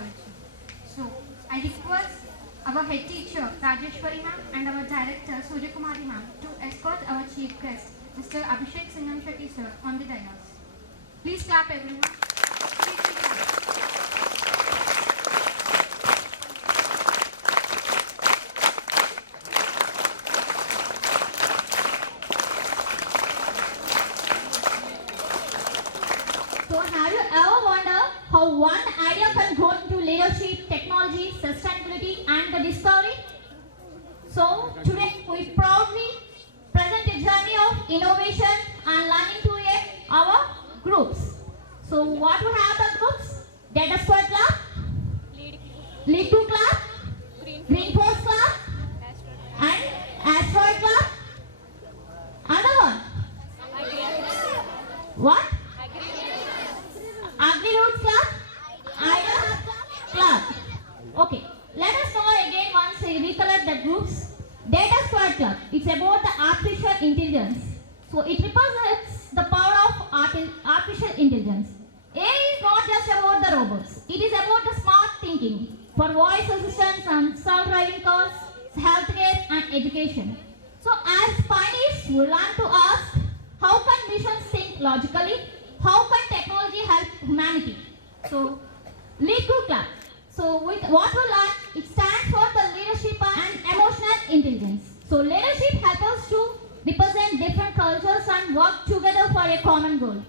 technology. So, I request our head teacher Rajeshwari ma'am and our director Surya Kumari ma'am to escort our chief guest Mr. Abhishek Singham Shetty sir on the dais. Please clap everyone. Please clap. So have you ever wondered how one idea can grow into leadership, technology, sustainability and the discovery? So today we proudly present a journey of innovation and learning to our groups. So what we have the groups? Data Squad Club, Lead 2 Club, Green Force Club and Asteroid Club. Another one? What? Agri Roots Club, Ida Club. Okay, let us know again once we recollect the groups. Data Squad Club, it's about the artificial intelligence. So it represents the power of artificial intelligence. AI is not just about the robots. It is about the smart thinking for voice assistance and self-driving cars, healthcare and education. So as pioneers, we learn to ask, how can missions think logically? How can technology help humanity? So, Lead 2 Club. So, with what we learn, it stands for the leadership and emotional intelligence. So, leadership helps us to represent different cultures and work together for a common goal.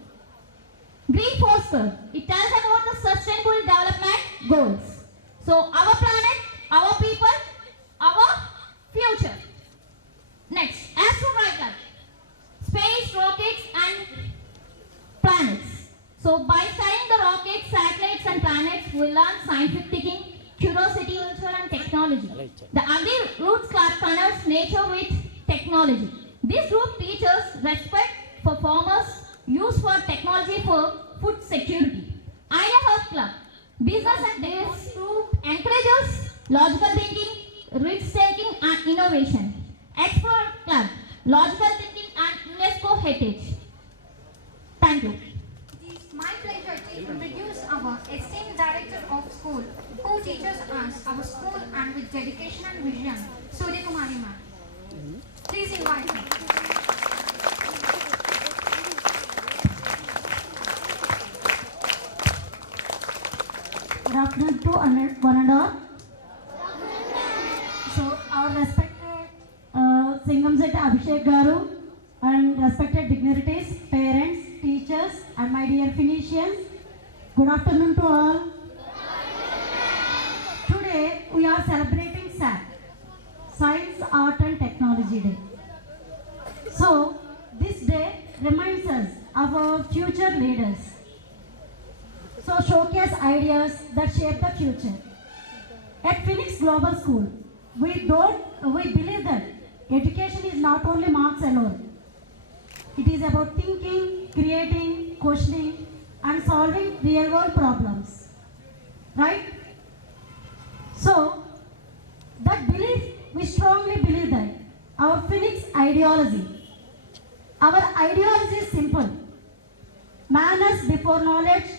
Green Force Club. It tells about the sustainable development goals. So, our planet, our people, our future. Next, Asteroid Club. Space, rockets and planets. So by studying the rockets, satellites and planets, we learn scientific thinking, curiosity, culture and technology. The Agri Roots Club connects nature with technology. This group teaches respect for farmers, use for technology for food security. Idea Hub Club, business and this group encourages logical thinking, risk taking and innovation. Expert Club, logical thinking and UNESCO heritage. Thank you. It is my pleasure to introduce our esteemed director of school who teaches us our school and with dedication and vision, Surya Kumari ma'am. Please invite me. Good afternoon to one and all. So our respected Singham Shetty Abhishek Garu and respected dignitaries, parents, teachers and my dear Phoenicians, good afternoon to all. Today we are celebrating SAT, Science, Art and Technology Day. So this day reminds us of our future leaders. So showcase ideas that shape the future. At Phoenix Global School, we believe that education is not only marks alone. It is about thinking, creating, questioning and solving real world problems. Right? So, we strongly believe that our Phoenix ideology is simple. Manners before knowledge,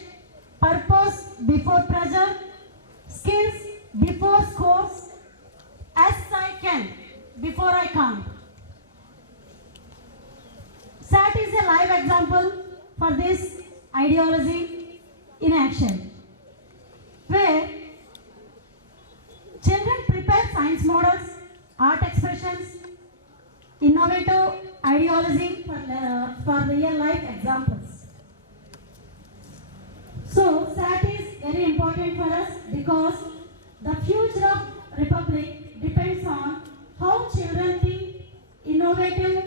purpose before pressure, skills before scores, as I can before I can't. SAT is a live example for this ideology in action, where children prepare science models, art expressions, innovative ideology for real life examples. So SAT is very important for us because the future of Republic depends on how children think innovative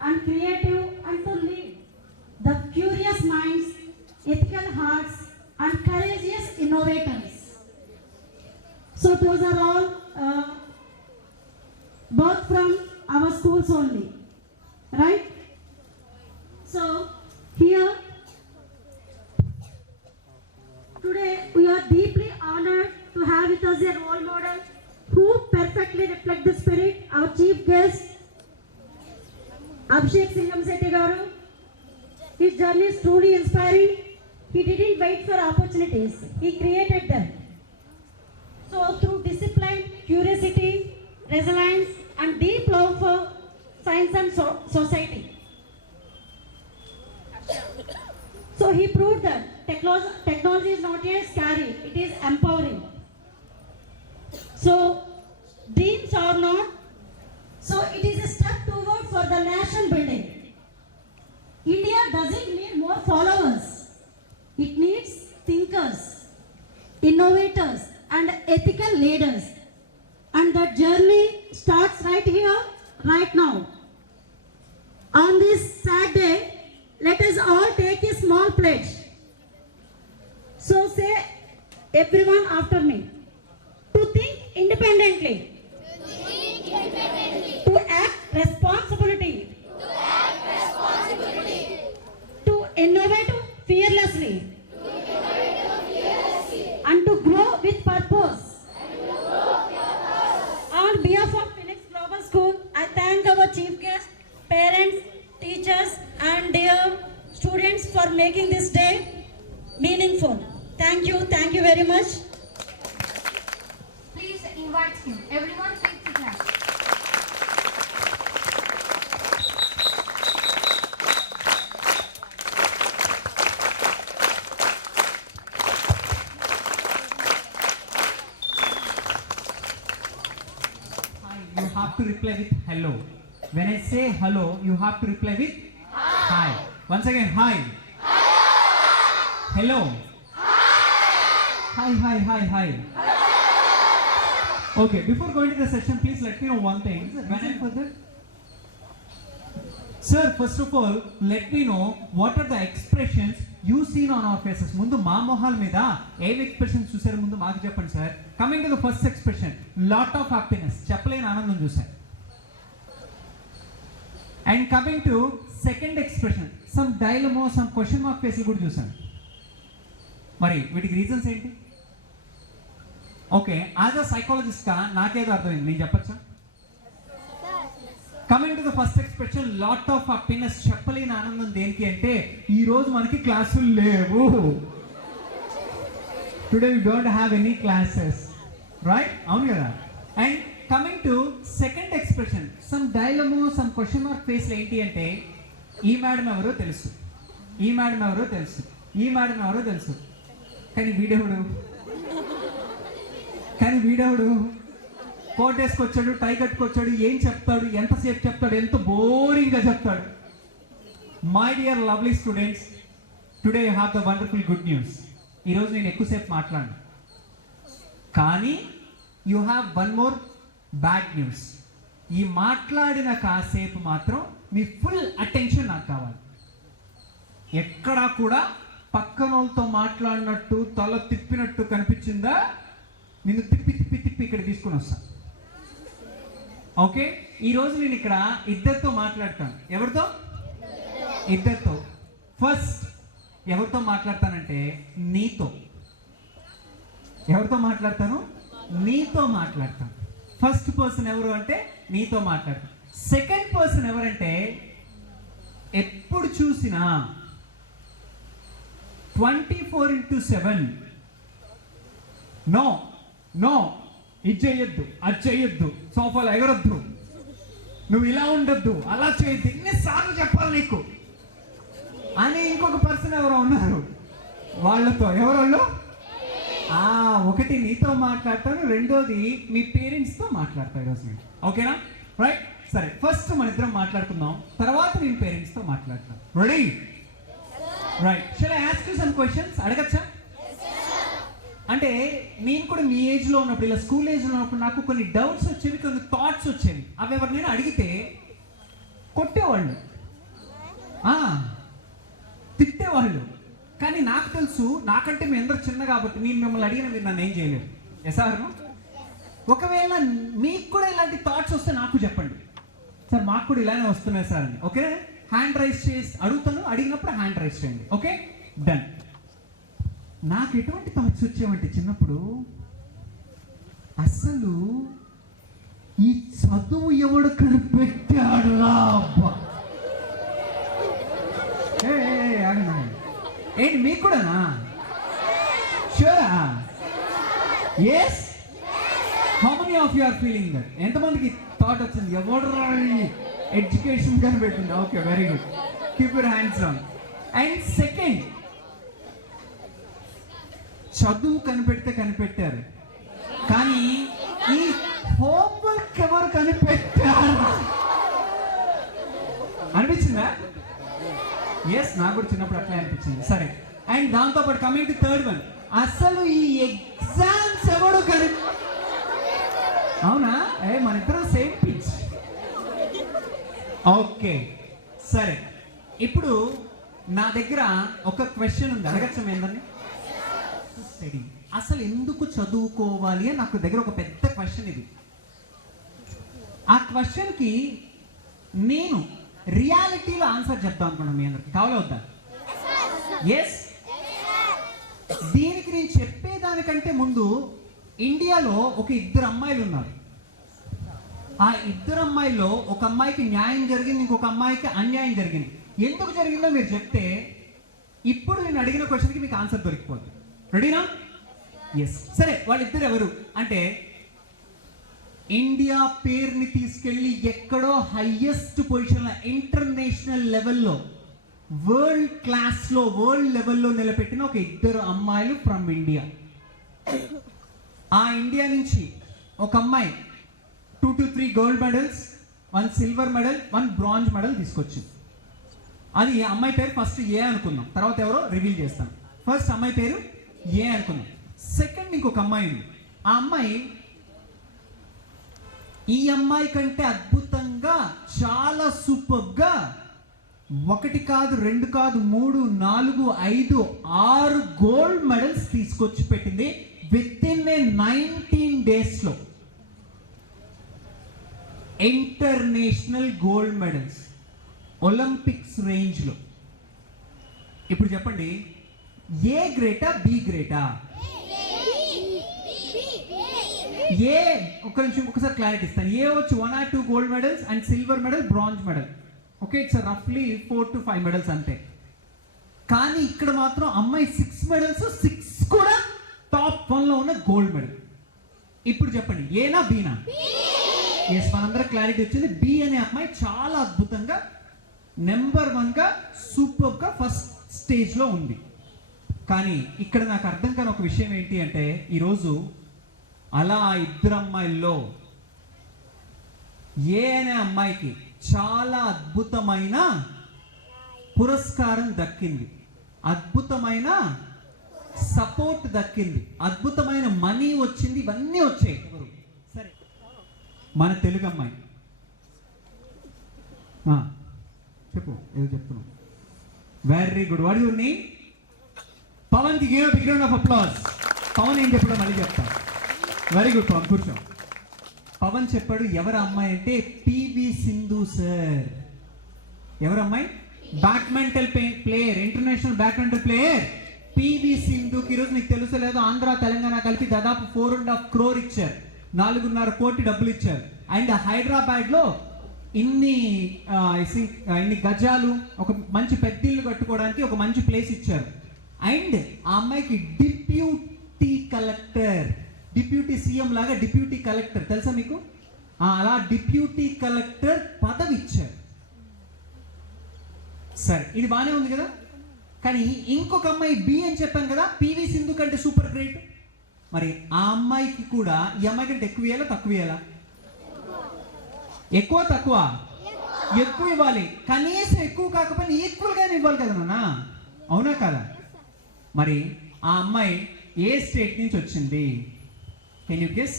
and creative and to lead the curious minds, ethical hearts and courageous innovators. So those are all both from our schools only, right? So here today we are deeply honored to have with us a role model who perfectly reflect the spirit. Our chief guest Abhishek Singham Shetty Garu. His journey is truly inspiring. He didn't wait for opportunities, he created them. resilience, and deep love for science and society. So he proved that technology is not yet scary, it is empowering. So dreams are not, so it is a step toward for the nation building. India doesn't need more followers, it needs thinkers, innovators and ethical leaders. And that journey starts right here, right now. On this sad day, let us all take a small pledge. So say everyone after me. To think independently. To act responsibility. To innovate fearlessly. And to grow with purpose. On behalf of Phoenix Global School, I thank our chief guests, parents, teachers and dear students for making this day meaningful. Thank you very much. Please invite him. Everyone please sit down. You have to reply with hello. When I say hello, you have to reply with hi. Once again, hi. Hello. Hi. Okay, before going to the session, please let me know one thing. When I further, sir, first of all, let me know what are the expressions you seen on our faces. Mundu ma mohal mida ఏం expressions చూసారు ముందు మాకు చెప్పండి sir. Coming to the first expression, lot of happiness. చెప్పలేని ఆనందం చూసారు. And coming to second expression, some dilemma, some question mark faces కూడా చూసాను. మరి వీటికి రీజన్స్ ఏంటి? ఓకే, యాజ్ అ సైకాలజిస్ట్ గా నాకేదో అర్థమైంది, నేను చెప్పచ్చా? Coming to the first expression, lot of happiness. చెప్పలేని ఆనందం దేనికి అంటే ఈ రోజు మనకి క్లాసులు లేవు. Today we don't have any classes, right? అవును కదా. And coming to second expression, some dilemma, some question mark face ఏంటి అంటే ఈ మేడం ఎవరో తెలుసు, ఈ మేడం ఎవరో తెలుసు, ఈ మేడం ఎవరో తెలుసు, కానీ వీడెవడు కోట్ వేసుకొచ్చాడు, టై కట్టుకొచ్చాడు, ఏం చెప్తాడు, ఎంతసేపు చెప్తాడు, ఎంత బోరింగ్గా చెప్తాడు. My dear lovely students, today you have the wonderful good news. ఈరోజు నేను ఎక్కువసేపు మాట్లాడను, కానీ you have one more bad news. ఈ మాట్లాడిన కాసేపు మాత్రం మీ ఫుల్ అటెన్షన్ నాకు కావాలి. ఎక్కడా కూడా పక్కన వాళ్ళతో మాట్లాడినట్టు తల తిప్పినట్టు కనిపించిందా, నిన్ను తిప్పి ఇక్కడ తీసుకుని వస్తా. ఓకే, ఈరోజు నేను ఇక్కడ ఇద్దరితో మాట్లాడతాను. ఎవరితో? ఇద్దరితో. ఫస్ట్ ఎవరితో మాట్లాడతానంటే నీతో. ఎవరితో మాట్లాడతాను? నీతో మాట్లాడతాను. ఫస్ట్ పర్సన్ ఎవరు అంటే నీతో మాట్లాడతాను. సెకండ్ పర్సన్ ఎవరంటే ఎప్పుడు చూసినా 24/7 నో ఇది చేయొద్దు, అది చేయొద్దు, సోఫాలో ఎగరొద్దు, నువ్వు ఇలా ఉండొద్దు, అలా చేయొద్దు, ఎన్నిసార్లు చెప్పాలి నీకు అని ఇంకొక పర్సన్ ఎవరో ఉన్నారు. వాళ్ళతో ఎవరోళ్ళు? ఒకటి నీతో మాట్లాడతాను, రెండోది మీ పేరెంట్స్తో మాట్లాడతాను ఈరోజు నేను. ఓకేనా? రైట్, సరే. ఫస్ట్ మన ఇద్దరం మాట్లాడుకుందాం, తర్వాత నేను పేరెంట్స్తో మాట్లాడతాను. Ready? Right. Shall I ask you some questions? అడగచ్చా? అంటే నేను కూడా మీ ఏజ్లో ఉన్నప్పుడు, ఇలా స్కూల్ ఏజ్లో ఉన్నప్పుడు నాకు కొన్ని డౌట్స్ వచ్చేవి, కొన్ని థాట్స్ వచ్చేవి. అవి ఎవరినైనా అడిగితే కొట్టేవాళ్ళు, తిట్టేవాళ్ళు. కానీ నాకు తెలుసు, నాకంటే మీ అందరూ చిన్న కాబట్టి నేను మిమ్మల్ని అడిగిన మీరు నన్ను ఏం చేయలేరు. సార్, ఒకవేళ మీకు కూడా ఇలాంటి థాట్స్ వస్తే నాకు చెప్పండి. సార్ మాకు కూడా ఇలానే వస్తున్నాయి సార్ అని. ఓకే, హ్యాండ్ రైజ్ చేసి అడుగుతాను, అడిగినప్పుడు హ్యాండ్ రైజ్ చేయండి. Okay, done. నాకు ఎటువంటి థాట్స్ వచ్చేవంటే చిన్నప్పుడు, అసలు ఈ చదువు ఎవడు కనిపెట్టాడు రా అబ్బా. ఏంటి మీకు కూడానా? షూరా? Yes. How many many of you are feeling that? ఎంతమందికి థాట్ వచ్చింది ఎవరు ఎడ్యుకేషన్ కనిపెట్టింది? Okay, very good, keep your hands on. And second, చదువు కనిపెడితే కనిపెట్టారు, కానీ ఈ హోంవర్క్ ఎవరు కనిపెట్టారు అనిపించిందా? ఎస్, నాకు కూడా చిన్నప్పుడు అట్లా అనిపించింది. సరే, అండ్ దాంతోపాటు కమింగ్ టు థర్డ్ వన్, అసలు ఈ ఎగ్జామ్స్ ఎవడు అవునా? మన ఇద్దరం సేమ్ పిచ్. ఓకే, సరే, ఇప్పుడు నా దగ్గర ఒక క్వశ్చన్ ఉంది, అడగచ్చా ఏందని? స్టడీ, అసలు ఎందుకు చదువుకోవాలి అని నాకు దగ్గర ఒక పెద్ద క్వశ్చన్ ఇది. ఆ క్వశ్చన్కి నేను రియాలిటీలో ఆన్సర్ చెప్తాను అనుకున్నాను. మీ అందరికి కావాలా వద్దా? ఎస్. దీనికి నేను చెప్పేదానికంటే ముందు, ఇండియాలో ఒక ఇద్దరు అమ్మాయిలు ఉన్నారు. ఆ ఇద్దరు అమ్మాయిల్లో ఒక అమ్మాయికి న్యాయం జరిగింది, ఇంకొక అమ్మాయికి అన్యాయం జరిగింది. ఎందుకు జరిగిందో మీరు చెప్తే ఇప్పుడు నేను అడిగిన క్వశ్చన్కి మీకు ఆన్సర్ దొరికిపోతుంది. రెడీనా? ఎస్. సరే, వాళ్ళిద్దరు ఎవరు అంటే, ఇండియా పేరుని తీసుకెళ్ళి ఎక్కడో హైయెస్ట్ పొజిషన్లో, ఇంటర్నేషనల్ లెవెల్లో, వరల్డ్ క్లాస్లో, వరల్డ్ లెవెల్లో నిలబెట్టిన ఒక ఇద్దరు అమ్మాయిలు ఫ్రమ్ ఇండియా. ఆ ఇండియా నుంచి ఒక అమ్మాయి 2 to 3 gold medals, 1 silver medal, 1 bronze medal తీసుకొచ్చింది. అది అమ్మాయి పేరు ఫస్ట్ ఏ అనుకుందాం, తర్వాత ఎవరో రివీల్ చేస్తాను. ఫస్ట్ అమ్మాయి పేరు ఏ అనుకుందాం. సెకండ్ ఇంకొక అమ్మాయి ఉంది. ఆ అమ్మాయి ఈ అమ్మాయి కంటే అద్భుతంగా, చాలా సూపర్గా 1 కాదు, 2 కాదు, 3, 4, 5, 6 గోల్డ్ మెడల్స్ తీసుకొచ్చి పెట్టింది విత్ ఇన్ 19 డేస్లో. ఇంటర్నేషనల్ గోల్డ్ మెడల్స్, ఒలింపిక్స్ రేంజ్లో. ఇప్పుడు చెప్పండి, ఏ గ్రేటా బి గ్రేటా? ఏ, ఒక్క నిమిషం, ఒకసారి క్లారిటీ ఇస్తాను. ఏ వచ్చి 1 or 2 gold medals and silver medal, bronze medal. Okay, it's రఫ్లీ 4 to 5 మెడల్స్ అంతే. కానీ ఇక్కడ మాత్రం అమ్మాయి 6 మెడల్స్, 6 కూడా టాప్ 1లో ఉన్న గోల్డ్ మెడల్. ఇప్పుడు చెప్పండి, ఏనా బీనా? ఎస్, మనందరూ క్లారిటీ వచ్చింది. బి అనే అమ్మాయి చాలా అద్భుతంగా నెంబర్ 1గా సూపర్గా ఫస్ట్ స్టేజ్లో ఉంది. కానీ ఇక్కడ నాకు అర్థం కాని ఒక విషయం ఏంటి అంటే, ఈరోజు అలా ఇద్దరు అమ్మాయిల్లో ఏ అనే అమ్మాయికి చాలా అద్భుతమైన పురస్కారం దక్కింది, అద్భుతమైన సపోర్ట్ దక్కింది, అద్భుతమైన మనీ వచ్చింది, ఇవన్నీ వచ్చాయి. సరే, మన తెలుగు అమ్మాయి. చెప్పు, ఏదో చెప్తున్నావు. Very good. What your name? Pavan కి give a big round of applause. Pavan ఏం చెప్పాడో మళ్ళీ చెప్తా. వెరీ గుడ్ పవన్, కూర్చో. పవన్ చెప్పాడు ఎవరు అమ్మాయి అంటే పివి సింధు సార్. ఎవరు అమ్మాయి? Badminton player, international badminton player PV సింధుకి ఈరోజు నీకు తెలుసు లేదు, ఆంధ్ర తెలంగాణ కలిపి దాదాపు 4.5 crore ఇచ్చారు, 4.5 కోటి డబ్బులు ఇచ్చారు. అండ్ హైదరాబాద్లో ఇన్ని గజాలు, ఒక మంచి పెద్దిల్లు కట్టుకోవడానికి ఒక మంచి ప్లేస్ ఇచ్చారు. అండ్ ఆ అమ్మాయికి డిప్యూటీ కలెక్టర్, డిప్యూటీ సీఎం లాగా డిప్యూటీ కలెక్టర్ తెలుసా మీకు? అలా డిప్యూటీ కలెక్టర్ పదవి ఇచ్చారు. సరే, ఇది బాగానే ఉంది కదా. కానీ ఇంకొక అమ్మాయి బి అని చెప్పాను కదా, పివి సింధు కంటే సూపర్ గ్రేట్. మరి ఆ అమ్మాయికి కూడా ఈ అమ్మాయి కంటే ఎక్కువ ఇవ్వాలా తక్కువ ఇవ్వాలా? ఎక్కువ తక్కువ? ఎక్కువ ఇవ్వాలి. కనీసం ఎక్కువ కాకపోయినా ఈక్వల్గానే ఇవ్వాలి కదా నాన్న, అవునా కదా? మరి ఆ అమ్మాయి ఏ స్టేట్ నుంచి వచ్చింది? Can you guess?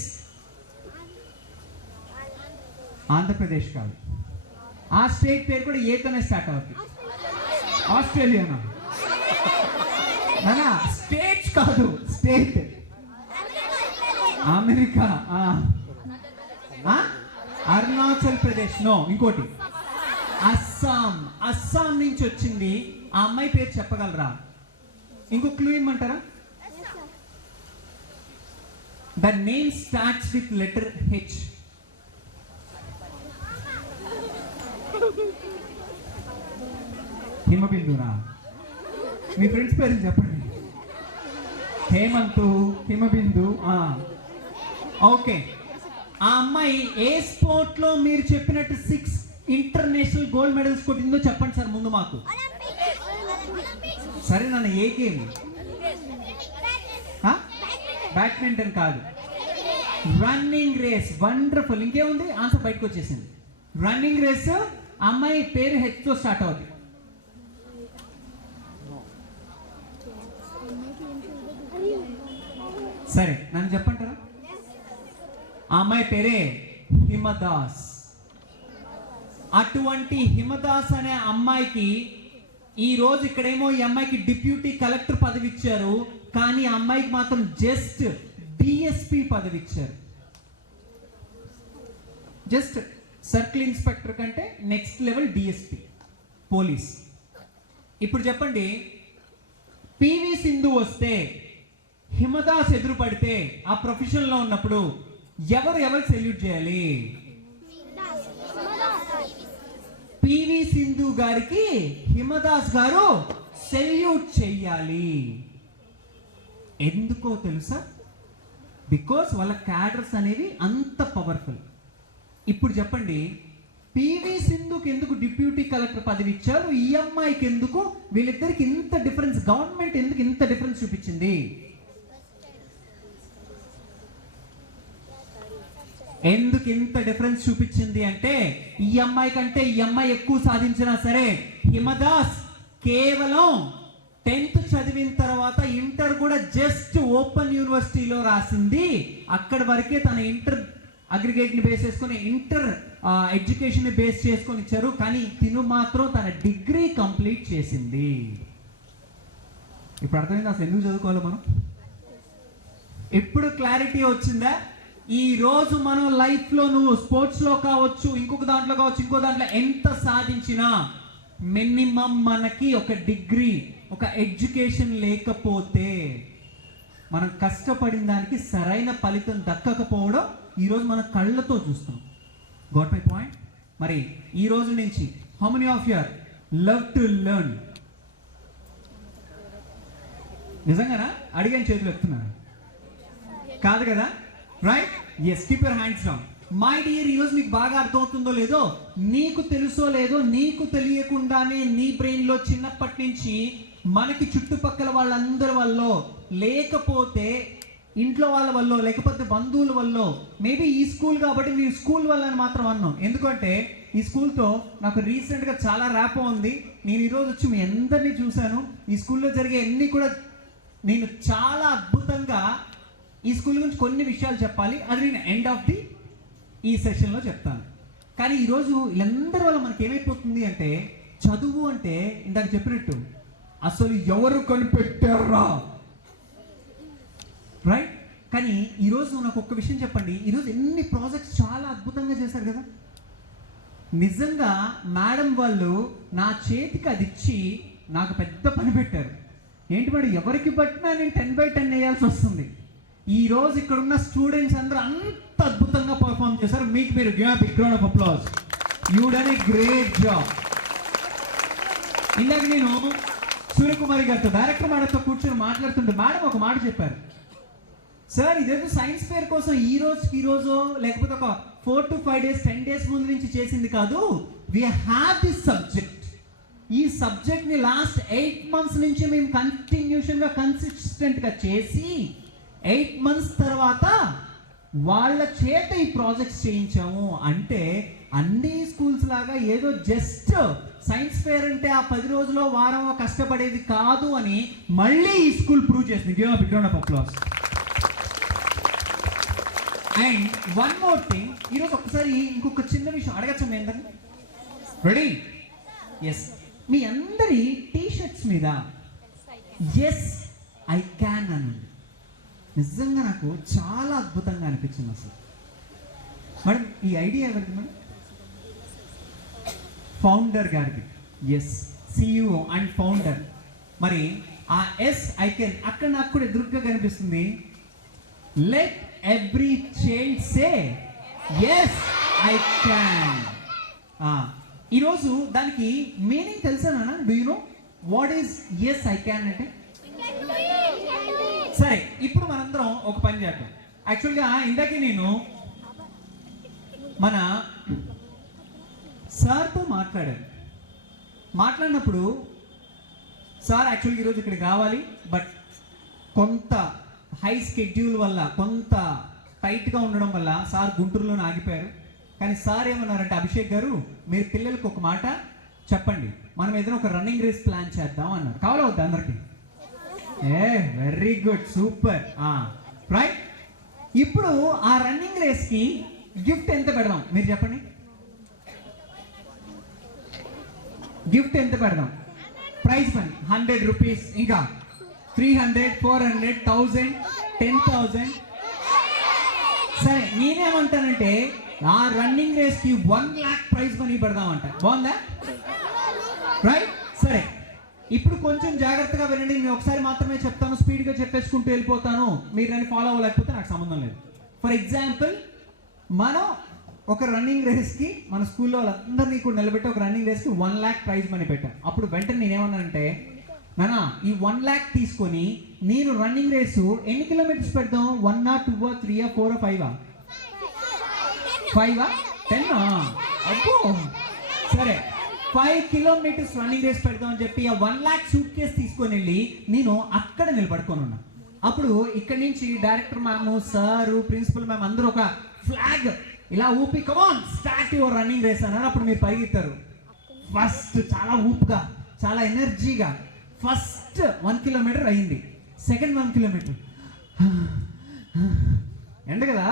ఆంధ్రప్రదేశ్ కాదు, ఆ స్టేట్ పేరు కూడా ఏతోనే స్టార్ట్ అవుతుంది. ఆస్ట్రేలియానా? నానా, స్టేట్స్ కాదు, state. America. Arunachal Pradesh. No, ఇంకోటి అస్సాం. అస్సాం నుంచి వచ్చింది. ఆ అమ్మాయి పేరు చెప్పగలరా? ఇంకో క్లూ ఇమ్మంటారా? The name starts with letter H. హిమబిందునా? మీ ఫ్రెండ్స్ పేరు చెప్పండి. హేమంతు, హిమబిందు. ఓకే, ఆ అమ్మాయి ఏ స్పోర్ట్ లో మీరు చెప్పినట్టు 6 ఇంటర్నేషనల్ గోల్డ్ మెడల్స్ కొట్టిందో చెప్పండి సార్ ముందు మాకు. సరే నాన్న, ఏ గేమ్? బ్యాడ్మింటన్ కాదు, రన్నింగ్ రేస్. వండర్ఫుల్. ఇంకేముంది? ఆన్సర్ బయటకు వచ్చేసింది. Running race. అమ్మాయి పేరు హెచ్ తో స్టార్ట్ అవుతుంది. సరే నన్ను చెప్పంటారా? ఆ అమ్మాయి పేరే హిమదాస్. అటువంటి హిమదాస్ అనే అమ్మాయికి ఈ రోజు ఇక్కడేమో ఈ అమ్మాయికి డిప్యూటీ కలెక్టర్ పదవి ఇచ్చారు, కానీ ఆ అమ్మాయికి మాత్రం జస్ట్ డిఎస్పి పదవి ఇచ్చారు. జస్ట్ సర్కిల్ ఇన్స్పెక్టర్ కంటే నెక్స్ట్ లెవెల్ డిఎస్పి పోలీస్. ఇప్పుడు చెప్పండి, పివి సింధు వస్తే హిమదాస్ ఎదురు పడితే ఆ ప్రొఫెషన్ లో ఉన్నప్పుడు ఎవరు సెల్యూట్ చేయాలి? పివి సింధు గారికి హిమదాస్ గారు సెల్యూట్ చెయ్యాలి. ఎందుకో తెలుసా? బికాస్ వాళ్ళ క్యాడర్స్ అనేవి అంత పవర్ఫుల్. ఇప్పుడు చెప్పండి, పివి సింధుకి ఎందుకు డిప్యూటీ కలెక్టర్ పదవి ఇచ్చారు, ఈ అమ్మాయికి ఎందుకు? వీళ్ళిద్దరికి ఇంత డిఫరెన్స్, గవర్నమెంట్ ఎందుకు ఇంత డిఫరెన్స్ చూపించింది? ఎందుకు ఇంత డిఫరెన్స్ చూపించింది అంటే, ఈ అమ్మాయి కంటే ఈ అమ్మాయి ఎక్కువ సాధించినా సరే హిమదాస్ కేవలం 10th చదివిన తర్వాత ఇంటర్ కూడా జస్ట్ ఓపెన్ యూనివర్సిటీలో రాసింది. అక్కడ వరకే తన ఇంటర్ అగ్రిగేట్ ని బేస్ చేసుకుని, ఇంటర్ ఎడ్యుకేషన్ ని బేస్ చేసుకొని ఇచ్చారు. కానీ తిను మాత్రం తన డిగ్రీ కంప్లీట్ చేసింది. ఇప్పుడు అర్థమైంది అసలు ఎందుకు చదువుకోవాలి మనం? ఎప్పుడు క్లారిటీ వచ్చిందా? ఈ రోజు మనం లైఫ్ లో నువ్వు స్పోర్ట్స్ లో కావచ్చు, ఇంకొక దాంట్లో కావచ్చు, ఇంకో దాంట్లో ఎంత సాధించినా మినిమం మనకి ఒక డిగ్రీ, ఒక ఎడ్యుకేషన్ లేకపోతే మనం కష్టపడిన దానికి సరైన ఫలితం దక్కకపోవడం ఈరోజు మన కళ్ళతో చూస్తాం. Got my point? మరి ఈ రోజు నుంచి how many of you love to learn? నిజంగానా? అడిగాను, చేతులు ఎత్తున్నారు కాదు కదా? Right? Yes, keep your hands down. My dear, ఈరోజు మీకు బాగా అర్థమవుతుందో లేదో, నీకు తెలుసో లేదో, నీకు తెలియకుండానే నీ బ్రెయిన్ లో చిన్నప్పటి నుంచి మనకి చుట్టుపక్కల వాళ్ళందరి వల్ల, లేకపోతే ఇంట్లో వాళ్ళ వల్ల, లేకపోతే బంధువుల వల్ల, మేబీ ఈ స్కూల్ కాబట్టి నీ స్కూల్ వల్ల అని మాత్రం అన్నాం. ఎందుకంటే ఈ స్కూల్తో నాకు రీసెంట్గా చాలా ర్యాపో ఉంది. నేను ఈరోజు వచ్చి మీ అందరినీ చూశాను. ఈ స్కూల్లో జరిగే అన్ని కూడా నేను చాలా అద్భుతంగా ఈ స్కూల్ గురించి కొన్ని విషయాలు చెప్పాలి. అది నేను ఎండ్ ఆఫ్ ది ఈ సెషన్లో చెప్తాను. కానీ ఈరోజు వీళ్ళందరి వల్ల మనకి ఏమైపోతుంది అంటే, చదువు అంటే ఇందాక చెప్పినట్టు అసలు ఎవరు కనిపెట్టారా, రైట్? కానీ ఈరోజు నాకు ఒక్క విషయం చెప్పండి, ఈరోజు ఎన్ని ప్రాజెక్ట్స్ చాలా అద్భుతంగా చేశారు కదా. నిజంగా మేడం వాళ్ళు నా చేతికి అది ఇచ్చి నాకు పెద్ద పని పెట్టారు. ఏంటి మేడం, ఎవరికి పట్టినా నేను 10/10 వేయాల్సి వస్తుంది. ఈ రోజు ఇక్కడ ఉన్న స్టూడెంట్స్ అందరూ అంత అద్భుతంగా పర్ఫామ్ చేశారు. మీకు మీరు give a big round of applause. You done a great job. ఇందాక నేను సూర్యకుమారి గారితో, డైరెక్టర్ మేడంతో కూర్చొని మాట్లాడుతుంటే మేడం ఒక మాట చెప్పారు. సార్, ఇదేదో సైన్స్ ఫేర్ కోసం ఈ రోజు లేకపోతే ఒక 4 to 5 days 10 days ముందు నుంచి చేసింది కాదు. We have this subject. ఈ సబ్జెక్ట్ ని లాస్ట్ 8 months నుంచి మేము కంటిన్యూషన్ గా కన్సిస్టెంట్ గా చేసి 8 months తర్వాత వాళ్ళ చేత ఈ ప్రాజెక్ట్స్ చేయించాము. అంటే అన్ని స్కూల్స్ లాగా ఏదో జస్ట్ సైన్స్ ఫేర్ అంటే ఆ 10 రోజులో వారం కష్టపడేది కాదు అని మళ్ళీ ఈ స్కూల్ ప్రూవ్ చేసింది. Give a big round of applause. And one more thing, ఈరోజు ఒకసారి ఇంకొక చిన్న విషయం అడగచ్చా మీ అందరినీ? రెడీ? ఎస్. మీ అందరి టీషర్ట్స్ మీద ఎస్ ఐ క్యాన్ అనండి. నిజంగా నాకు చాలా అద్భుతంగా అనిపించింది అసలు. మేడం, ఈ ఐడియా ఎవరిది మేడం? ఫౌండర్ గారికి. Yes, CEO and founder. మరి ఆ ఎస్ ఐ కెన్ అక్కడ నాకు కూడా ఎదురుగా కనిపిస్తుంది. Let every child say yes I can. ఈరోజు దానికి మీనింగ్ తెలుసా నాన్న? Do you know what is yes I can అంటే? సరే, ఇప్పుడు మనందరం ఒక పని చేద్దాం. యాక్చువల్గా ఇందాకే నేను మన సార్తో మాట్లాడినప్పుడు సార్ యాక్చువల్గా ఈరోజు ఇక్కడికి రావాలి, బట్ కొంత హై స్కెడ్యూల్ వల్ల, కొంత టైట్గా ఉండడం వల్ల సార్ గుంటూరులోనే ఆగిపోయారు. కానీ సార్ ఏమన్నారంటే, అభిషేక్ గారు మీరు పిల్లలకు ఒక మాట చెప్పండి, మనం ఏదైనా ఒక రన్నింగ్ రేస్ ప్లాన్ చేద్దాం అన్నారు. కావాలా వద్దా అందరికి? Very good, super, right. ఇప్పుడు ఆ రన్నింగ్ రేస్కి గిఫ్ట్ ఎంత పెడదాం మీరు చెప్పండి? గిఫ్ట్ ఎంత పెడదాం? ప్రైజ్ మనీ 100 రూపీస్, ఇంకా 300, 400, 1000, 10,000. సరే, నేనేమంటానంటే ఆ రన్నింగ్ రేస్ కి 1 lakh ప్రైజ్ మనీ పెడదామంట. బాగుందా? రైట్. సరే, ఇప్పుడు కొంచెం జాగ్రత్తగా వినండి. నేను ఒకసారి మాత్రమే చెప్తాను, స్పీడ్గా చెప్పేసుకుంటూ వెళ్ళిపోతాను. మీరు నన్ను ఫాలో అవ్వలేకపోతే నాకు సంబంధం లేదు. ఫర్ ఎగ్జాంపుల్, మనం ఒక రన్నింగ్ రేస్కి మన స్కూల్లో వాళ్ళందరినీ కూడా నిలబెట్టి ఒక రన్నింగ్ రేస్కి 1 lakh ప్రైజ్ మనీ పెట్టాను. అప్పుడు వెంటనే నేనేమన్నానంటే, నానా ఈ 1 lakh తీసుకొని నేను రన్నింగ్ రేసు ఎన్ని కిలోమీటర్స్ పెడదాం? 1 or 2 or 3 or 4 or 5 5 10 అబ్బో, సరే 5 కిలోమీటర్స్ రన్నింగ్ రేస్ పెడదాం అని చెప్పి ఆ 1 lakh సూట్ కేసు తీసుకొని వెళ్ళి నేను అక్కడ నిలబడుకొని ఉన్నా. అప్పుడు ఇక్కడ నుంచి director ma'am, sir, principal ma'am అందరూ ఒక ఫ్లాగ్ ఇలా ఊపి come on start your running race అన్నారు. అప్పుడు మీరు పరిగెత్తారు. ఫస్ట్ చాలా ఊపుగా, చాలా ఎనర్జీగా ఫస్ట్ 1 kilometer అయింది. సెకండ్ 1 kilometer ఎండ కదా,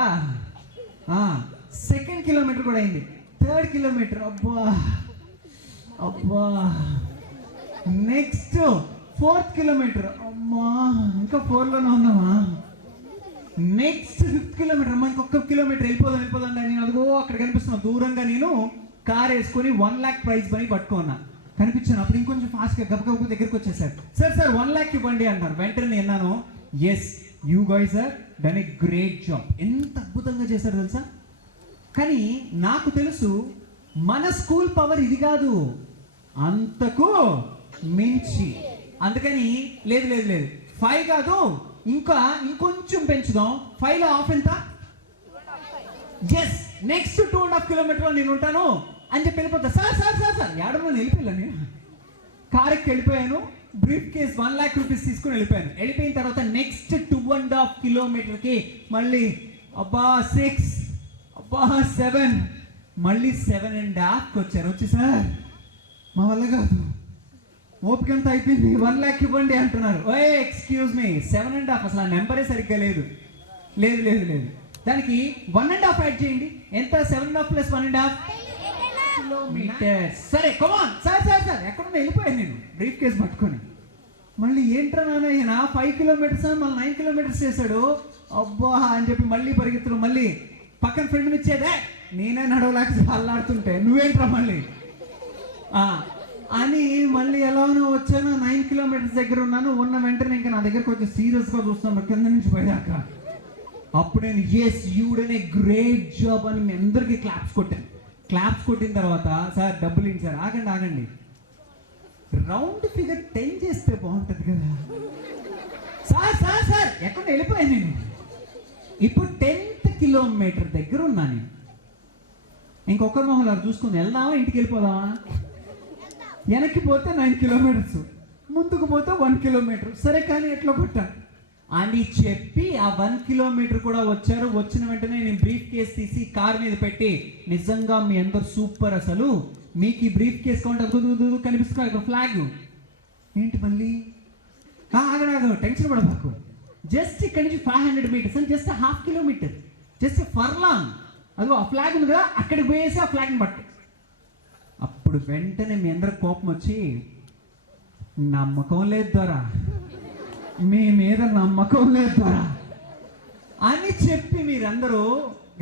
సెకండ్ కిలోమీటర్ కూడా అయింది. థర్డ్ కిలోమీటర్ అబ్బా అబ్బా, నెక్స్ట్ 4th kilometer అమ్మా, ఇంకా 4లోనే ఉన్నామా. నెక్స్ట్ 5th kilometer అమ్మా, ఇంకొక కిలోమీటర్ వెళ్ళిపోదాం. నేను అదిగో అక్కడ కనిపిస్తున్నా దూరంగా, నేను కార్ వేసుకొని 1 lakh ప్రైజ్ మనీ పట్టుకున్నా. కనిపించాను. అప్పుడు ఇంకొంచెం ఫాస్ట్గా గబగబ దగ్గరికి వచ్చేసారు. సార్ 1 lakh ఇవ్వండి అన్నారు. వెంటనే నేను అన్నాను, yes you guys are done a great job. ఎంత అద్భుతంగా చేశారు తెలుసా. కానీ నాకు తెలుసు మన స్కూల్ పవర్ ఇది కాదు, అంతకు మించి. అందుకని లేదు 5 కాదు, ఇంకొంచెం పెంచుదాం. 5లో హాఫ్ ఎంత? ఎస్, నెక్స్ట్ 2.5 kilometer నేను ఉంటాను అని చెప్పి వెళ్ళిపోతా. సార్ ఏడమో వెళ్ళిపోయాను. నేను కారుకి వెళ్ళిపోయాను. బ్రీఫ్ కేస్ 1 lakh రూపీస్ తీసుకుని వెళ్ళిపోయిన తర్వాత నెక్స్ట్ 2.5 kilometerకి మళ్ళీ అబ్బా 6, అబ్బా 7, మళ్ళీ 7.5కి వచ్చారు. వచ్చి సార్ మా వల్ల కాదు, ఓపిక అంతా అయిపోయింది, 1 lakh ఇవ్వండి అంటున్నారు. ఓ ఎక్స్క్యూజ్ మీ, 7.5 అసలు ఆ నెంబరే సరిగ్గా లేదు. దానికి 1.5 యాడ్ చేయండి. ఎంత? 7.5 + 1.5 kilometers. సరే కమాన్ సార్ ఎక్కడున్నా వెళ్ళిపోయాను నేను బ్రీఫ్ కేస్ పట్టుకొని. మళ్ళీ ఏంట్రా నాన్న ఈయన 5 kilometers అని మళ్ళీ 9 kilometers చేశాడు అబ్బా అని చెప్పి మళ్ళీ పరిగెత్తులు. మళ్ళీ పక్కన ఫ్రెండ్ ఇచ్చేదే, నేనే నడవలేక అల్లాడుతుంటే నువ్వేంట్రా మళ్ళీ అని మళ్ళీ ఎలానో వచ్చాను. 9 kilometers దగ్గర ఉన్నాను. ఉన్న వెంటనే ఇంకా నా దగ్గరకు వచ్చి సీరియస్గా చూస్తాను కింద నుంచి పోయాక. అప్పుడు నేను yes you done a great job అని మీ అందరికీ క్లాప్స్ కొట్టిన తర్వాత, సార్ డబ్బులు ఏంటి సార్? ఆగండి, రౌండ్ ఫిగర్ 10 చేస్తే బాగుంటుంది కదా సార్ ఎక్కడ వెళ్ళిపోయాను నేను. ఇప్పుడు 10th kilometer దగ్గర ఉన్నా నేను. ఇంకొకరి మొహం చూసుకుని వెళ్దామా ఇంటికి వెళ్ళిపోదామా? వెనక్కి పోతే 9 kilometers, ముందుకు పోతే 1 kilometer. సరే కానీ ఎట్లా కొట్టా అని చెప్పి ఆ 1 kilometer కూడా వచ్చారు. వచ్చిన వెంటనే నేను బ్రీఫ్ కేస్ తీసి కార్ మీద పెట్టి, నిజంగా మీ అందరు సూపర్, అసలు మీకు ఈ బ్రీఫ్ కేస్ కౌంటర్ కనిపిస్తుంది ఇక్కడ ఫ్లాగ్ ఏంటి మళ్ళీ? ఆగ టెన్షన్ పడబాకు. జస్ట్ ఇక్కడ నుంచి 500 meters అని, జస్ట్ 1/2 kilometer, జస్ట్ ఫర్లాంగ్. అదిగో ఆ ఫ్లాగ్ ఉంది కదా, అక్కడికి పోయేసి ఆ ఫ్లాగ్ని పట్టు. అప్పుడు వెంటనే మీ అందరికి కోపం వచ్చి, నమ్మకం లేదు ద్వారా, మీ మీద నమ్మకం లేదు ద్వారా అని చెప్పి మీరందరూ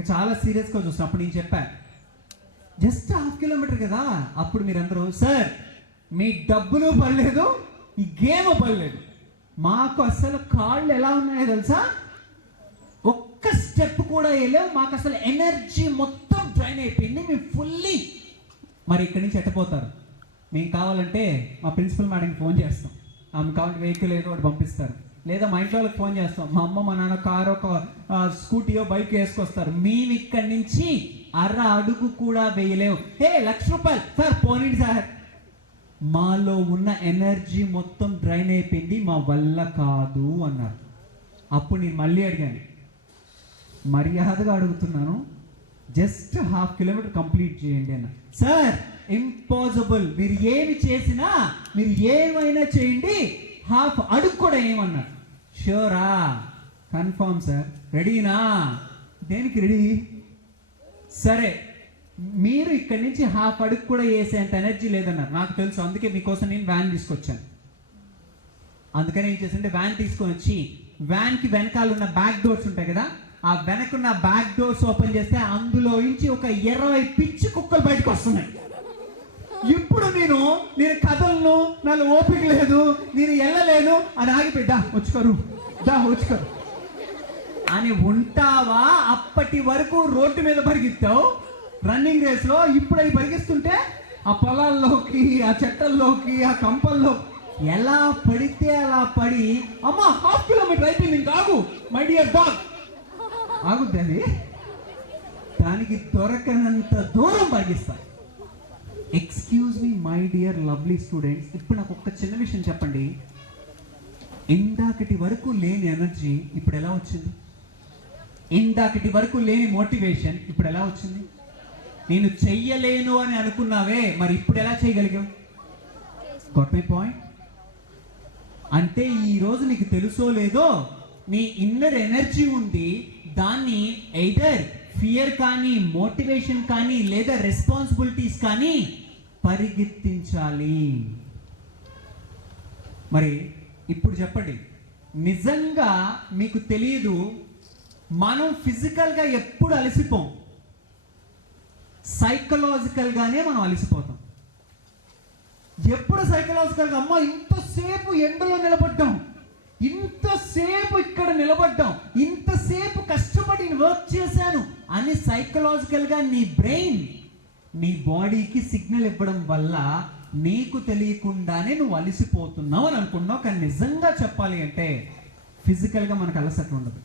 చాలా సీరియస్గా చూస్తారు. అప్పుడు నేను చెప్పాను జస్ట్ 1/2 kilometer కదా. అప్పుడు మీరందరూ, సార్ మీ డబ్బులు పడలేదు, ఈ గేమ్ పడలేదు, మాకు అసలు కాళ్ళు ఎలా ఉన్నాయో తెలుసా, ఒక్క స్టెప్ కూడా వేయలేవు, మాకు అసలు ఎనర్జీ మొత్తం డ్రైన్ అయిపోయింది, మేము ఫుల్లీ. మరి ఇక్కడి నుంచి ఎట్టపోతారు? మేము కావాలంటే మా ప్రిన్సిపల్ మేడంకి ఫోన్ చేస్తాం, ఆమె కావాలంటే వెహికల్ ఏదో ఒకటి పంపిస్తారు. లేదా మా ఇంట్లో వాళ్ళకి ఫోన్ చేస్తాం, మా అమ్మ మా నాన్న కారు ఒక స్కూటీయో బైక్ వేసుకొస్తారు. మేము ఇక్కడి నుంచి అడుగు కూడా వేయలేము. ₹1,00,000 సార్ పోనీండి సార్. మాలో ఉన్న ఎనర్జీ మొత్తం డ్రైన్ అయిపోయింది, మా వల్ల కాదు అన్నారు. అప్పుడు నేను మళ్ళీ అడిగాను, మర్యాదగా అడుగుతున్నాను, జస్ట్ 1/2 కిలోమీటర్ కంప్లీట్ చేయండి అన్న. సార్ ఇంపాసిబుల్, మీరు ఏమి చేసినా, మీరు ఏమైనా చేయండి, 1/2 అడుగు కూడా ఏమన్నారు. షూరా, కన్ఫర్మ్ సార్, రెడీనా? దేనికి రెడీ? సరే, మీరు ఇక్కడి నుంచి 1/2 అడుగు కూడా వేసేంత ఎనర్జీ లేదన్నారు. నాకు తెలుసు, అందుకే మీకోసం నేను వ్యాన్ తీసుకొచ్చాను. అందుకని ఏం చేసింటే వ్యాన్ తీసుకొని వచ్చి, వ్యాన్కి వెనకాల ఉన్న బ్యాక్ డోర్స్ ఉంటాయి కదా, ఆ వెనకున్న బ్యాక్ డోర్స్ ఓపెన్ చేస్తే అందులో నుంచి ఒక 20 పిచ్చి కుక్కలు బయటకు వస్తున్నాయి. ఇప్పుడు నేను కథలను, నాకు ఓపిక లేదు, నేను వెళ్ళలేను అని ఆగిపోయి, వచ్చుకోరు అని ఉంటావా? అప్పటి వరకు రోడ్డు మీద పరిగెత్తావు రన్నింగ్ రేస్ లో. ఇప్పుడు అవి పరిగిస్తుంటే ఆ పొలాల్లోకి, ఆ చెట్టల్లోకి, ఆ కంపల్లో ఎలా పడితే అలా పడి, అమ్మా 1/2 కిలోమీటర్ అయిపోయింది, ఇంకా ఆగు మై డియర్ డాగ్. ఆగుద్ది అది, దానికి దొరకనంత దూరం పరిగిస్తాయి. Excuse me my dear lovely students, ఇప్పుడు నాకు ఒక చిన్న విషయం చెప్పండి. ఇందాకటి వరకు లేని ఎనర్జీ ఇప్పుడు ఎలా వచ్చింది? ఇందాకటి వరకు లేని మోటివేషన్ ఇప్పుడు ఎలా వచ్చింది? నేను చెయ్యలేను అని అనుకున్నావే, మరి ఇప్పుడు ఎలా చేయగలిగావు? Got my point? అంటే ఈరోజు నీకు తెలుసో లేదో, నీ ఇన్నర్ ఎనర్జీ ఉంది, దాన్ని ఎయిదర్ ఫియర్ కానీ, మోటివేషన్ కానీ, లేదా రెస్పాన్సిబిలిటీస్ కానీ పరిగెత్తించాలి. మరి ఇప్పుడు చెప్పండి, నిజంగా మీకు తెలియదు, మనం ఫిజికల్గా ఎప్పుడు అలసిపోం, సైకలాజికల్గానే మనం అలసిపోతాం. ఎప్పుడు సైకలాజికల్గా, అమ్మ ఇంతసేపు ఎండలో నిలబడ్డాం, ఇంతసేపు ఇక్కడ నిలబడ్డాం, ఇంతసేపు కష్టపడి వర్క్ చేశాను అని సైకలాజికల్గా నీ బ్రెయిన్ నీ బాడీకి సిగ్నల్ ఇవ్వడం వల్ల నీకు తెలియకుండానే నువ్వు అలసిపోతున్నావు అని అనుకున్నావు. కానీ నిజంగా చెప్పాలి అంటే ఫిజికల్గా మనకు అలసట ఉండదు.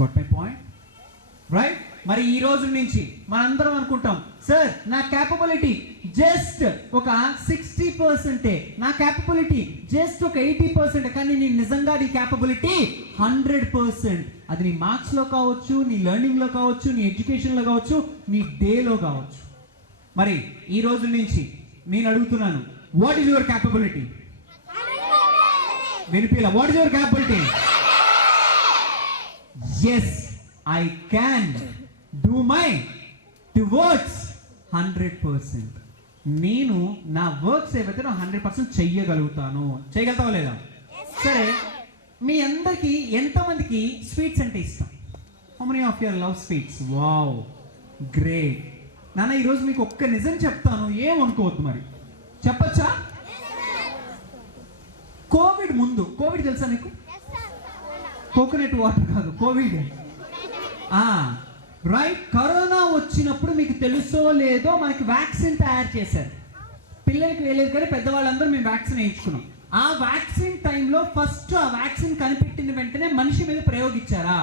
Got my point? రైట్? మరి ఈ రోజు నుంచి మనందరం అనుకుంటాం, సార్ నా క్యాపబిలిటీ జస్ట్ ఒక 60%, నా క్యాపబిలిటీ జస్ట్ ఒక 80%. కానీ నీ నిజంగా నీ క్యాపబిలిటీ 100%. అది నీ మార్క్స్లో కావచ్చు, నీ లెర్నింగ్లో కావచ్చు, నీ ఎడ్యుకేషన్లో కావచ్చు, నీ డేలో కావచ్చు. మరి ఈ రోజు నుంచి నేను అడుగుతున్నాను, వాట్ ఈస్ యువర్ క్యాపబిలిటీ? వినిపిలా? What is your capability? Yes, I can do my towards 100%. నేను నా వర్క్స్ ఏవైతే 100% చెయ్యగలుగుతాను. చేయగలుగుతావా లేదా? సరే, మీ అందరికి ఎంతమందికి స్వీట్స్ అంటే ఇష్టం? How many of your love sweets? Wow, great. నాన్న ఈరోజు మీకు ఒక్క నిజం చెప్తాను, ఏమనుకోవద్దు. మరి చెప్పచ్చా? కోవిడ్ ముందు, కోవిడ్ తెలుసా మీకు? కోకోనట్ వాటర్ కాదు, కోవిడ్. రైట్, కరోనా వచ్చినప్పుడు మీకు తెలుసో లేదో మనకి వ్యాక్సిన్ తయారు చేశారు. పిల్లలకి వేయలేదు కానీ పెద్దవాళ్ళందరూ మేము వ్యాక్సిన్ వేయించుకున్నాం. ఆ వ్యాక్సిన్ టైంలో ఫస్ట్ ఆ వ్యాక్సిన్ కనిపెట్టిన వెంటనే మనిషి మీద ప్రయోగించారా?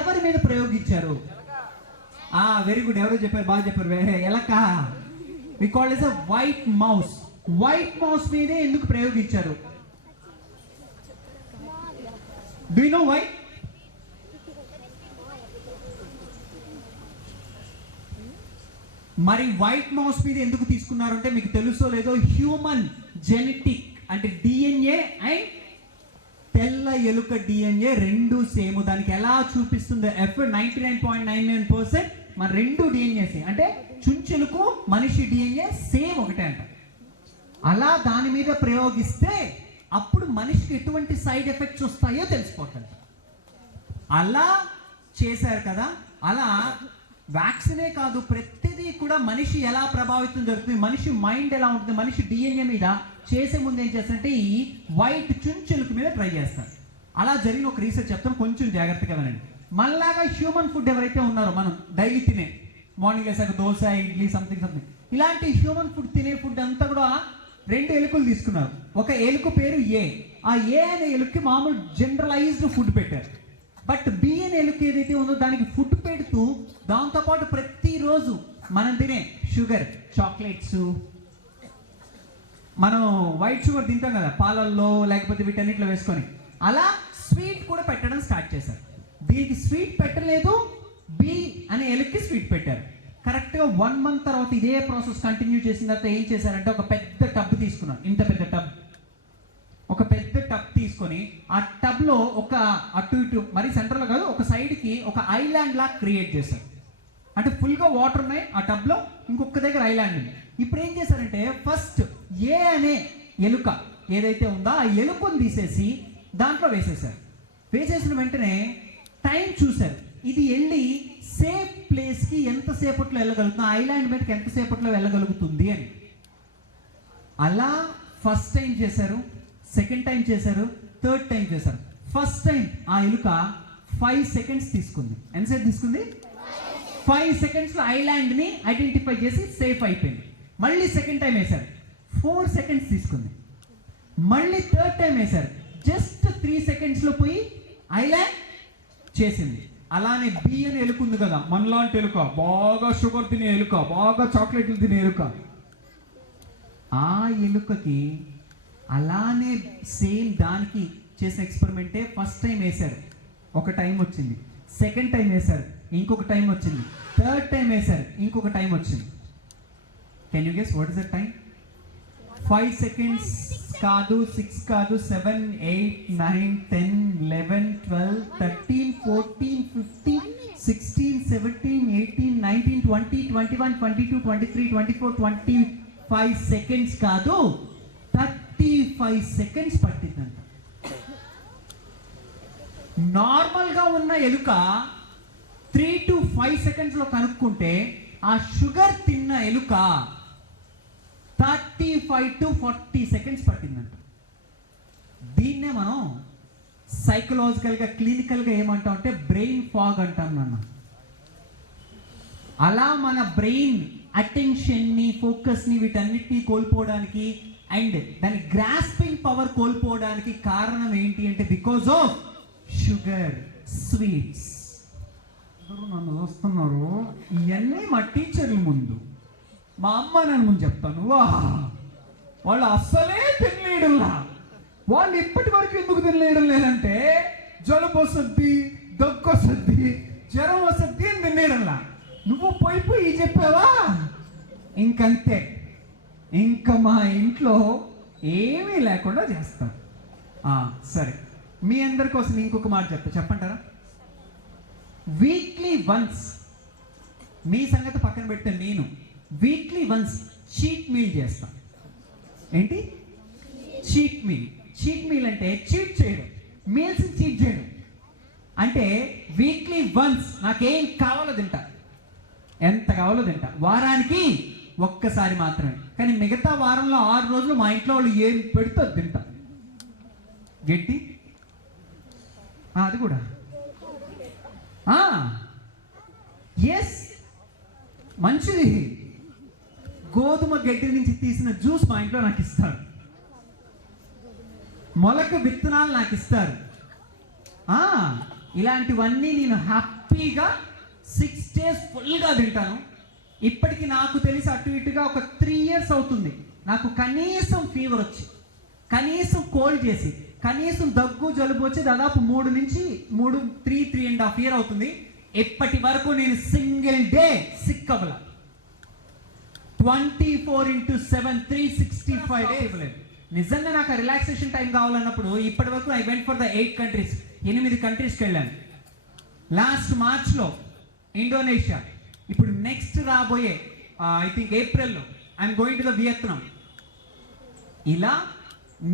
ఎవరి మీద ప్రయోగించారు? వెరీ గుడ్, ఎవరో చెప్పారు, బాగా చెప్పారు. ఎలక, we call it a white mouse. White mouse మీదే ఎందుకు ప్రయోగించారు? Do you know why? మరి వైట్ మౌస్ మీద ఎందుకు తీసుకున్నారు అంటే మీకు తెలుసో లేదో, హ్యూమన్ జెనెటిక్ అంటే డిఎన్ఏ అండ్ తెల్ల ఎలుక డిఎన్ఏ రెండు సేమ్. దానికి ఎలా చూపిస్తుందో F 99.99% మన రెండు డిఎన్ఏ అంటే చుంచెలుకు మనిషి డిఎన్ఏ సేమ్ ఒకటే అంట. అలా దాని మీద ప్రయోగిస్తే అప్పుడు మనిషికి ఎటువంటి సైడ్ ఎఫెక్ట్స్ వస్తాయో తెలిసిపోతుంది. అలా చేశారు కదా. అలా వ్యాక్సినే కాదు, ప్రతిదీ కూడా మనిషి ఎలా ప్రభావితం జరుగుతుంది, మనిషి మైండ్ ఎలా ఉంటుంది, మనిషి డిఎన్ఏ మీద చేసే ముందు ఏం చేస్తారంటే ఈ వైట్ చుంచెలుకు మీద ట్రై చేస్తారు. అలా జరిగిన ఒక రీసెర్చ్ చెప్తాం, కొంచెం జాగ్రత్తగా వినండి. మనలాగా హ్యూమన్ ఫుడ్ ఎవరైతే ఉన్నారో, మనం డైలీ తినే, మార్నింగ్ వేసాక దోశ, ఇడ్లీ, సంథింగ్ ఇలాంటి హ్యూమన్ ఫుడ్ తినే ఫుడ్ అంతా కూడా రెండు ఎలుకలు తీసుకున్నారు. ఒక ఎలుక పేరు ఏ, ఆ ఏ అనే ఎలుకకి మామూలు జనరలైజ్డ్ ఫుడ్ పెట్టారు. బట్ బి అనే ఎలుక ఏదైతే ఉందో దానికి ఫుడ్ పెడుతూ దాంతోపాటు ప్రతిరోజు మనం తినే షుగర్, చాక్లెట్స్, మనం వైట్ షుగర్ తింటాం కదా పాలల్లో లేకపోతే వీటన్నిటిలో వేసుకొని, అలా స్వీట్ కూడా పెట్టడం స్టార్ట్ చేశారు. దీనికి స్వీట్ పెట్టలేదు, బి అనే ఎలుకకి స్వీట్ పెట్టారు. కరెక్ట్గా 1 month తర్వాత ఇదే ప్రాసెస్ కంటిన్యూ చేసిన తర్వాత ఏం చేశారంటే ఒక పెద్ద టబ్ తీసుకున్నారు. ఇంత పెద్ద టబ్, ఒక పెద్ద టబ్ తీసుకొని ఆ టబ్లో ఒక అటు ఇటు మరి సెంటర్లో కాదు ఒక సైడ్కి ఒక ఐలాండ్ లా క్రియేట్ చేశారు. అంటే ఫుల్గా వాటర్ ఉన్నాయి ఆ టబ్లో, ఇంకొక దగ్గర ఐలాండ్ ఉంది. ఇప్పుడు ఏం చేశారంటే ఫస్ట్ ఏ అనే ఎలుక ఏదైతే ఉందో ఆ ఎలుకను తీసేసి దాంట్లో వేసేసారు. వేసేసిన వెంటనే టైం చూశారు, ఇది వెళ్ళి సేఫ్ ప్లేస్కి ఎంతసేపట్లో వెళ్ళగలుగుతుంది, ఐలాండ్ మీదకి ఎంతసేపట్లో వెళ్ళగలుగుతుంది అని. అలా ఫస్ట్ టైం చేశారు, సెకండ్ టైం చేశారు, థర్డ్ టైం చేశారు. ఫస్ట్ టైం ఆ ఎలుక 5 seconds తీసుకుంది. ఎంతసేపు తీసుకుంది? 5 secondsలో ఐలాండ్ని ఐడెంటిఫై చేసి సేఫ్ అయిపోయింది. మళ్ళీ సెకండ్ టైం వేశారు, 4 seconds తీసుకుంది. మళ్ళీ థర్డ్ టైం వేశారు, జస్ట్ 3 secondsలో పోయి ఐలాండ్ చేసింది. అలానే బి అని ఎలుక ఉంది కదా, మనలాంటి ఎలుక, బాగా షుగర్ తినే ఎలుక, బాగా చాక్లెట్లు తినే ఎలుక. ఆ ఎలుకకి అలానే సేమ్ దానికి చేసిన ఎక్స్పెరిమెంటే ఫస్ట్ టైం వేశారు, ఒక టైం వచ్చింది. సెకండ్ టైం వేశారు, ఇంకొక టైం వచ్చింది. థర్డ్ టైం వేశారు, ఇంకొక టైం వచ్చింది. Can you guess what is the time? 5 seconds కాదు, 6 కాదు, 7, 8, 9, 10, 11, 12, 13, 14, 15, 16, 17, 18, 19, 20, 21, 22, 23, 24, 25 seconds కాదు, 35 seconds పట్టిందంట. నార్మల్గా ఉన్న ఎలుక 3 to 5 secondsలో కనుక్కుంటే ఆ షుగర్ తిన్న ఎలుక 35 to 40 seconds పట్టిందంట. దీన్నే మనం సైకలాజికల్గా క్లినికల్గా ఏమంటాం అంటే బ్రెయిన్ ఫాగ్ అంటాం నాన్న. అలా మన బ్రెయిన్ అటెన్షన్ని, ఫోకస్ని, వీటన్నిటినీ కోల్పోవడానికి అండ్ దాని గ్రాస్పింగ్ పవర్ కోల్పోవడానికి కారణం ఏంటి అంటే బికాజ్ ఆఫ్ షుగర్, స్వీట్స్. అందరూ నన్ను చూస్తున్నారు, ఇవన్నీ మా టీచర్ల ముందు, మా అమ్మ నాన్న ముందు చెప్తాను, వా వాళ్ళు అస్సలే తినలేయడంలా. వాళ్ళు ఇప్పటి వరకు ఎందుకు తినలేయడం లేదంటే జలుబు వస్తుంది, దగ్గు వస్తుంది, జ్వరం వస్తుంది అని తినేయడంలా. నువ్వు పోయి చెప్పావా, ఇంకంతే, ఇంకా మా ఇంట్లో ఏమీ లేకుండా చేస్తాం. సరే, మీ అందరి కోసం ఇంకొక మాట చెప్పంటారా? వీక్లీ వన్స్, మీ సంగతి పక్కన పెడితే నేను వీక్లీ వన్స్ చీట్ మీల్ చేస్తాం. ఏంటి చీట్ మీల్? చీట్ మీల్ అంటే చీట్ చేయడం, మీల్స్ చీట్ చేయడం. అంటే వీక్లీ వన్స్ నాకేం కావాలో తింటా, ఎంత కావాలో తింటా, వారానికి ఒక్కసారి మాత్రమే. కానీ మిగతా వారంలో 6 రోజులు మా ఇంట్లో వాళ్ళు ఏం పెడితే తింటా. గడ్డి అది కూడా ఎస్ మంచిది. గోధుమ గడ్డి నుంచి తీసిన జ్యూస్ మా ఇంట్లో నాకు ఇస్తారు, మొలక విత్తనాలు నాకు ఇస్తారు. ఇలాంటివన్నీ నేను హ్యాపీగా 6 days ఫుల్గా తింటాను. ఇప్పటికి నాకు తెలిసి అటు ఇటుగా ఒక 3 years అవుతుంది నాకు కనీసం ఫీవర్ వచ్చి, కనీసం కోల్డ్ చేసి, కనీసం దగ్గు జలుబు వచ్చి దాదాపు 3.5 years అవుతుంది. ఇప్పటి వరకు నేను సింగిల్ డే సిక్ అవ్వల. 24/7 365 days ఇవ్వలేదు. నిజంగా నాకు రిలాక్సేషన్ టైం కావాలన్నప్పుడు ఇప్పటి వరకు I went for the 8 countries, 8 countriesకి వెళ్ళాను. లాస్ట్ మార్చ్లో ఇండోనేషియా, ఇప్పుడు నెక్స్ట్ రాబోయే ఐ థింక్ ఏప్రిల్లో I'm going to the Vietnam. ఇలా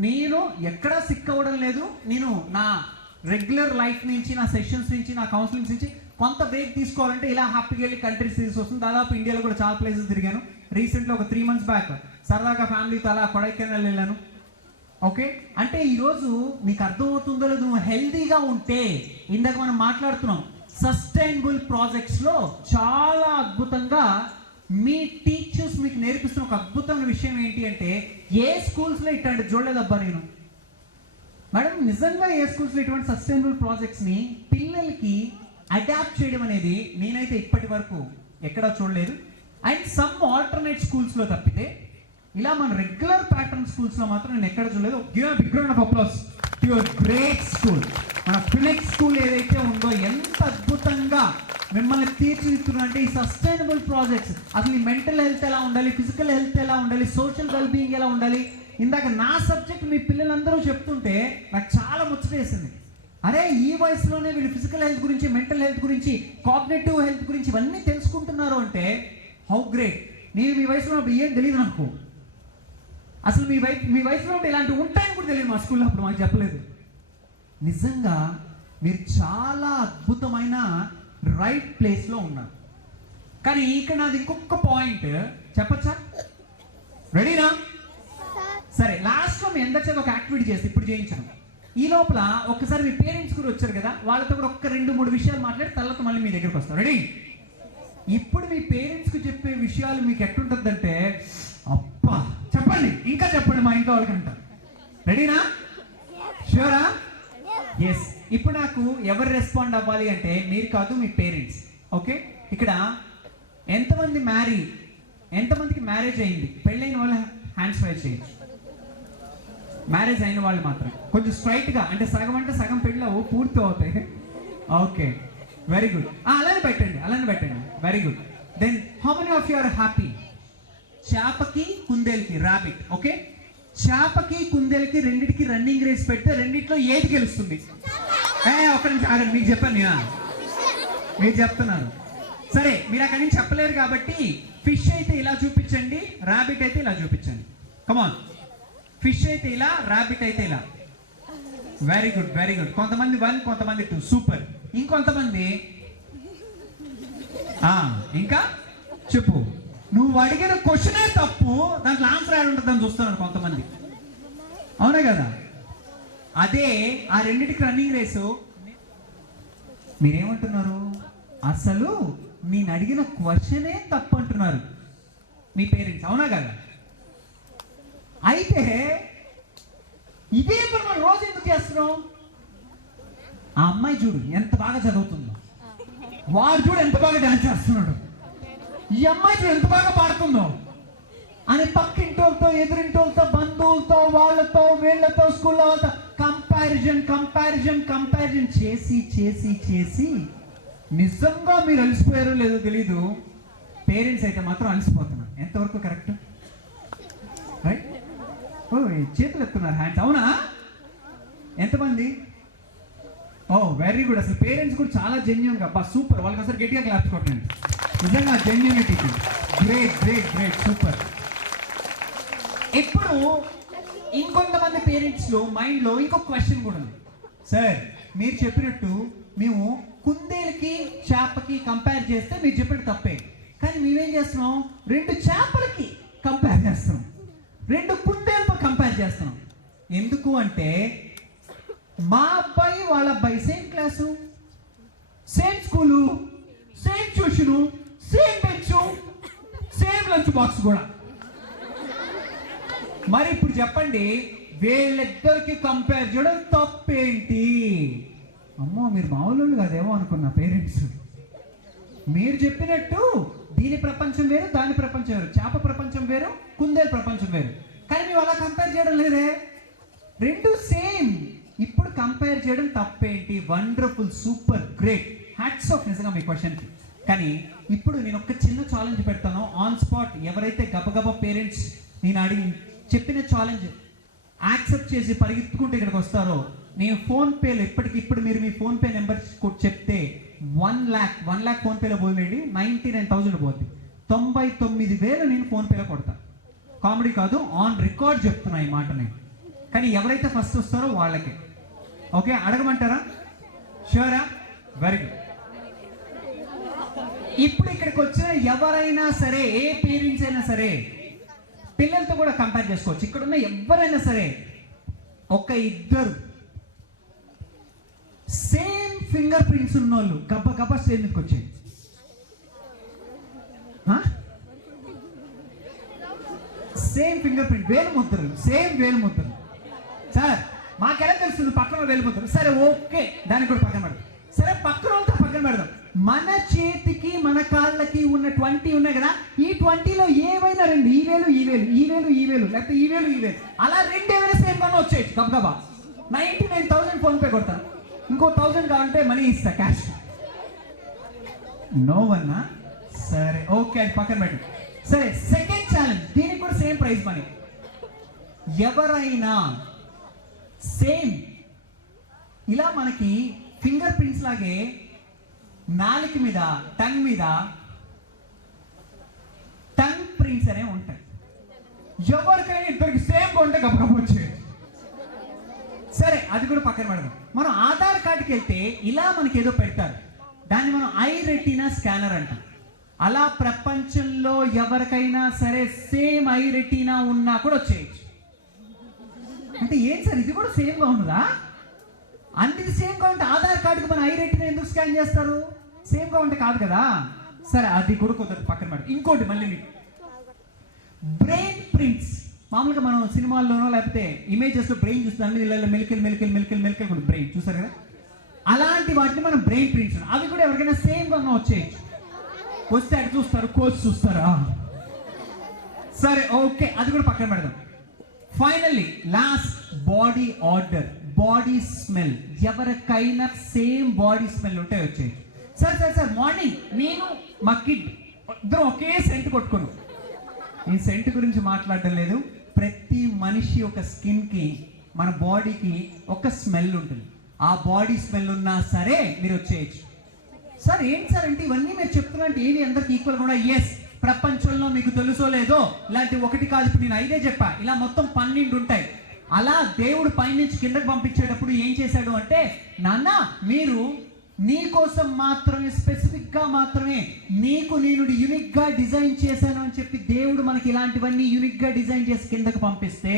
నేను ఎక్కడా సిక్ అవ్వడం లేదు. నేను నా రెగ్యులర్ లైఫ్ నుంచి, నా సెషన్స్ నుంచి, నా కౌన్సిలింగ్స్ నుంచి కొంత బ్రేక్ తీసుకోవాలంటే ఇలా హ్యాపీగా వెళ్ళి కంట్రీస్ తీసి వస్తుంది. దాదాపు ఇండియాలో కూడా చాలా ప్లేసెస్ తిరిగాను. రీసెంట్గా ఒక 3 months బ్యాక్ సరదాగా ఫ్యామిలీతో అలా కొడైకెనాల్ వెళ్ళాను. ఓకే, అంటే ఈరోజు నీకు అర్థమవుతుందో లేదు, నువ్వు హెల్తీగా ఉంటే, ఇందాక మనం మాట్లాడుతున్నాం సస్టైనబుల్ ప్రాజెక్ట్స్లో చాలా అద్భుతంగా మీ టీచర్స్ మీకు నేర్పిస్తున్న ఒక అద్భుతమైన విషయం ఏంటి అంటే, ఏ స్కూల్స్లో ఇట్లాంటి చూడలేదబ్బా నేను. మేడం నిజంగా ఏ స్కూల్స్లో ఇటువంటి సస్టైనబుల్ ప్రాజెక్ట్స్ని పిల్లలకి అడాప్ట్ చేయడం అనేది నేనైతే ఇప్పటి వరకు ఎక్కడా చూడలేదు. అండ్ సమ్ ఆల్టర్నేట్ స్కూల్స్లో తప్పితే ఇలా మన రెగ్యులర్ ప్యాటర్న్ స్కూల్స్లో మాత్రం నేను ఎక్కడ చూడలేదు. Give big round of applause to your great school. మన ఫినిక్స్ స్కూల్ ఏదైతే ఉందో ఎంత అద్భుతంగా మిమ్మల్ని తీర్చిదిద్దుతుందంటే ఈ సస్టైనబుల్ ప్రాజెక్ట్స్, అసలు ఈ మెంటల్ హెల్త్ ఎలా ఉండాలి, ఫిజికల్ హెల్త్ ఎలా ఉండాలి, సోషల్ వెల్బీయింగ్ ఎలా ఉండాలి. ఇందాక నా సబ్జెక్ట్ మీ పిల్లలందరూ చెప్తుంటే నాకు చాలా ముచ్చటేసింది. అరే ఈ వయసులోనే వీళ్ళు ఫిజికల్ హెల్త్ గురించి, మెంటల్ హెల్త్ గురించి, కాగ్నిటివ్ హెల్త్ గురించి ఇవన్నీ తెలుసుకుంటున్నారు అంటే హౌ గ్రేట్. నేను మీ వయసులో ఏం తెలియదు నాకు. అసలు మీ వయసులో ఇలాంటివి ఉంటాయని కూడా తెలియదు మా స్కూల్లో, అప్పుడు మాకు చెప్పలేదు. నిజంగా మీరు చాలా అద్భుతమైన రైట్ ప్లేస్లో ఉన్నారు. కానీ ఇక్కడ నాది ఇంకొక పాయింట్ చెప్పచ్చా? రెడీనా? సరే, లాస్ట్లో మీ అందరి చేత ఒక యాక్టివిటీ చేసి ఇప్పుడు చేయించాను. ఈ లోపల ఒక్కసారి మీ పేరెంట్స్ కూడా వచ్చారు కదా, వాళ్ళతో కూడా ఒక్క 2-3 విషయాలు మాట్లాడి తర్వాత మళ్ళీ మీ దగ్గరికి వస్తాం. రెడీ? ఇప్పుడు మీ పేరెంట్స్కి చెప్పే విషయాలు మీకు ఎట్టుంటుందంటే అబ్బా చెప్పండి, ఇంకా చెప్పండి మా ఇంట్లో వాళ్ళకంట. రెడీనా? షూరా? ఎస్. ఇప్పుడు నాకు ఎవరు రెస్పాండ్ అవ్వాలి అంటే మీరు కాదు, మీ పేరెంట్స్. ఓకే, ఇక్కడ ఎంతమందికి మ్యారేజ్ అయింది? పెళ్ళైన వాళ్ళ హ్యాండ్స్ రైజ్ చేయండి. మ్యారేజ్ అయిన వాళ్ళు మాత్రం కొంచెం స్ట్రైట్గా, అంటే సగం పెళ్ళవు పూర్తి అవుతాయి. Okay, very good. అలానే పెట్టండి. Very good. Then how many of you are happy? చేపకి కుందేలుకి, రాబిట్. ఓకే, చేపకి కుందేలుకి రెండింటికి రన్నింగ్ రేస్ పెడితే రెండిట్లో ఏది గెలుస్తుంది? ఒక్క నిమిషం ఆగండి, మీకు చెప్పాను మీరు చెప్తున్నారు. సరే, మీరు అక్కడి నుంచి చెప్పలేరు కాబట్టి ఫిష్ అయితే ఇలా చూపించండి, రాబిట్ అయితే ఇలా చూపించండి. కమాన్. ఫిష్ అయితే ఇలా, రాబిట్ అయితే ఇలా. Very good. కొంతమంది 1, కొంతమంది 2. సూపర్. ఇంకొంతమంది ఇంకా చెప్పు. నువ్వు అడిగిన క్వశ్చనే తప్పు, దాంట్లో ఆన్సర్ యాడ్ ఉంటుందని చూస్తున్నాను కొంతమంది. అవునా కదా? అదే ఆ రెండింటికి రన్నింగ్ రేసు. మీరేమంటున్నారు? అసలు నేను అడిగిన క్వశ్చనే తప్పు అంటున్నారు మీ పేరెంట్స్. అవునా కదా? అయితే ఇదే పని మనం రోజు ఎందుకు చేస్తున్నాం? ఆ అమ్మాయి చూడు ఎంత బాగా చదువుతుందో, వాడు చూడు ఎంత బాగా డాన్స్ చేస్తున్నాడు, ఈ అమ్మాయి చూడు ఎంత బాగా పాడుతుందో అని పక్కింటోళ్ళతో, ఎదురింటోళ్ళతో, బంధువులతో, వాళ్ళతో, వీళ్ళతో, స్కూల్లో వాళ్ళతో కంపారిజన్ చేసి నిజంగా మీరు అలసిపోయారో లేదో తెలీదు. పేరెంట్స్ అయితే మాత్రం అలసిపోతున్నారు. ఎంతవరకు కరెక్ట్? రైట్? చేతులు ఎత్తున్నారు, హ్యాండ్స్. అవునా? ఎంతమంది? Very good. అసలు పేరెంట్స్ కూడా చాలా జెన్యూన్గా, అబ్బా సూపర్. వాళ్ళకి అసలు గట్టిగా క్లాప్స్ కొట్టండి. నిజంగా జెన్యూనిటీకి గ్రేట్ సూపర్. ఇప్పుడు ఇంకొంతమంది పేరెంట్స్లో మైండ్లో ఇంకొక క్వశ్చన్ కూడా ఉంది. సార్, మీరు చెప్పినట్టు మేము కుందేలుకి చేపకి కంపేర్ చేస్తే మీరు చెప్పినట్టు తప్పే, కానీ మేమేం చేస్తున్నాం? 2 చేపలకి కంపేర్ చేస్తున్నాం, 2 కుందేలతో కంపేర్ చేస్తున్నాం. ఎందుకు అంటే మా అబ్బాయి వాళ్ళ అబ్బాయి same class, same school, same tuition, same bench, same lunch box కూడా. మరి ఇప్పుడు చెప్పండి, వీళ్ళిద్దరికి కంపేర్ చేయడం తప్పేంటి? అమ్మో, మీరు మామూలు కాదేమో అనుకున్నా పేరెంట్స్. మీరు చెప్పినట్టు దీని ప్రపంచం వేరు, దాని ప్రపంచం వేరు, చేప ప్రపంచం వేరు, కుందేలు ప్రపంచం వేరు. కానీ మేము అలా కంపేర్ చేయడం లేదే, 2 సేమ్. ఇప్పుడు కంపేర్ చేయడం తప్పేంటి? Wonderful, super, great, hats off నిజంగా మీ క్వశ్చన్కి. కానీ ఇప్పుడు నేను ఒక చిన్న ఛాలెంజ్ పెడతాను ఆన్ స్పాట్. ఎవరైతే గబగబా పేరెంట్స్ నేను అడిగి చెప్పిన ఛాలెంజ్ యాక్సెప్ట్ చేసి పరిగెత్తుకుంటే ఇక్కడికి వస్తారో, నేను ఫోన్పేలో ఇప్పటికిప్పుడు మీరు మీ ఫోన్పే నెంబర్ చెప్తే 1 lakh ఫోన్పేలో పోయండి, 99,000 పోద్ది. 99,000 నేను ఫోన్పేలో కొడతా. కామెడీ కాదు, ఆన్ రికార్డ్ చెప్తున్నా ఈ మాట నేను. కానీ ఎవరైతే ఫస్ట్ వస్తారో వాళ్ళకే. ఓకే, అడగమంటారా? షూరా? Very good. ఇప్పుడు ఇక్కడికి వచ్చిన ఎవరైనా సరే, ఏ పేరెంట్స్ అయినా సరే పిల్లలతో కూడా కంపేర్ చేసుకోవచ్చు. ఇక్కడ ఉన్న ఎవరైనా సరే ఒక 2 సేమ్ ఫింగర్ ప్రింట్స్ ఉన్న వాళ్ళు గబ్బ స్టేజ్ మీదకి వచ్చాయి. సేమ్ ఫింగర్ ప్రింట్, వేలు ముద్రలు, సేమ్ వేలు ముద్రలు. సార్ మాకెలా తెలుస్తుంది పక్కన వెళ్ళిపోతుంది. సరే ఓకే, దానికి కూడా పక్కన పెడదాం. సరే పక్కన వాళ్ళతో పక్కన పెడదాం. మన చేతికి మన కాళ్ళకి ఉన్న 20 ఉన్నాయి కదా, ఈ 20లో ఏవైనా రెండు, ఈ వేలు ఈ వేలు, ఈ వేలు ఈ వేలు, లేకపోతే ఈ వేలు ఈ వేలు, అలా రెండు ఏమైనా సేమ్ గానే వచ్చేయచ్చు. గబగబా 99,000 ఫోన్పే కొడతాను, ఇంకో 1000 కావాలంటే మనీ ఇస్తా క్యాష్. నో వన్నా? సరే ఓకే, అది పక్కన పెట్టు. సరే సెకండ్ ఛాలెంజ్, దీనికి కూడా సేమ్ ప్రైజ్ మనీ. ఎవరైనా సేమ్ ఇలా మనకి ఫింగర్ ప్రింట్స్ లాగే నాలుక మీద, టంగ్ మీద టంగ్ ప్రింట్స్ అనేవి ఉంటాయి. ఎవరికైనా ఇద్దరికి సేమ్ ఉంటే గబగబ వచ్చేది. సరే అది కూడా పక్కన పెడదాం. మనం ఆధార్ కార్డుకి వెళ్తే ఇలా మనకి ఏదో పెడతారు, దాన్ని మనం ఐ రెటీనా స్కానర్ అంటాం. అలా ప్రపంచంలో ఎవరికైనా సరే సేమ్ ఐ రెటీనా ఉన్నా కూడా వచ్చేయచ్చు. అంటే ఏం సార్ ఇది కూడా సేమ్గా ఉన్నదా? అన్నిది సేమ్గా ఉంటే ఆధార్ కార్డుకి మన ఐ రెటీనా ఎందుకు స్కాన్ చేస్తారు? సేమ్గా ఉంటే కాదు కదా. సరే అది కూడా కుదరదు, పక్కన పెడతాం. ఇంకోటి మళ్ళీ మీకు బ్రెయిన్ ప్రింట్స్. మామూలుగా మనం సినిమాల్లోనో లేకపోతే ఇమేజెస్లో బ్రెయిన్ చూస్తాం, మెలికల్ బ్రెయిన్ చూసారు కదా, అలాంటి వాటిని మనం బ్రెయిన్ ప్రింట్స్, అవి కూడా ఎవరికైనా సేమ్గా వచ్చేయచ్చు. వస్తే అటు చూస్తారు, కోచ్ చూస్తారా? సరే ఓకే, అది కూడా పక్కన పెడదాం. Finally last, body order, body smell. ఎవరికైనా సేమ్ బాడీ స్మెల్ ఉంటే వచ్చేయచ్చు. సార్ మార్నింగ్ నేను మా కిడ్ ఇద్దరు ఒకే సెంట్ కొట్టుకున్నాం. ఈ సెంట్ గురించి మాట్లాడటం లేదు. ప్రతి మనిషి యొక్క స్కిన్కి, మన బాడీకి ఒక స్మెల్ ఉంటుంది. ఆ బాడీ స్మెల్ ఉన్నా సరే మీరు వచ్చేయచ్చు. సార్ ఏంటి సార్ అంటే ఇవన్నీ మీరు చెప్తున్నట్టు ఏవి అందరికి ఈక్వల్ కూడా? ఎస్, ప్రపంచంలో మీకు తెలుసో లేదో ఇలాంటి ఒకటి కాదు, ఇప్పుడు నేను 5 చెప్పా, ఇలా మొత్తం 12 ఉంటాయి. అలా దేవుడు పైనుంచి కిందకి పంపించేటప్పుడు ఏం చేశాడు అంటే, నాన్న మీరు నీ కోసం మాత్రమే, స్పెసిఫిక్ గా మాత్రమే నీకు నేను యూనిక్ గా డిజైన్ చేశాను అని చెప్పి దేవుడు మనకి ఇలాంటివన్నీ యూనిక్ గా డిజైన్ చేసి కిందకు పంపిస్తే,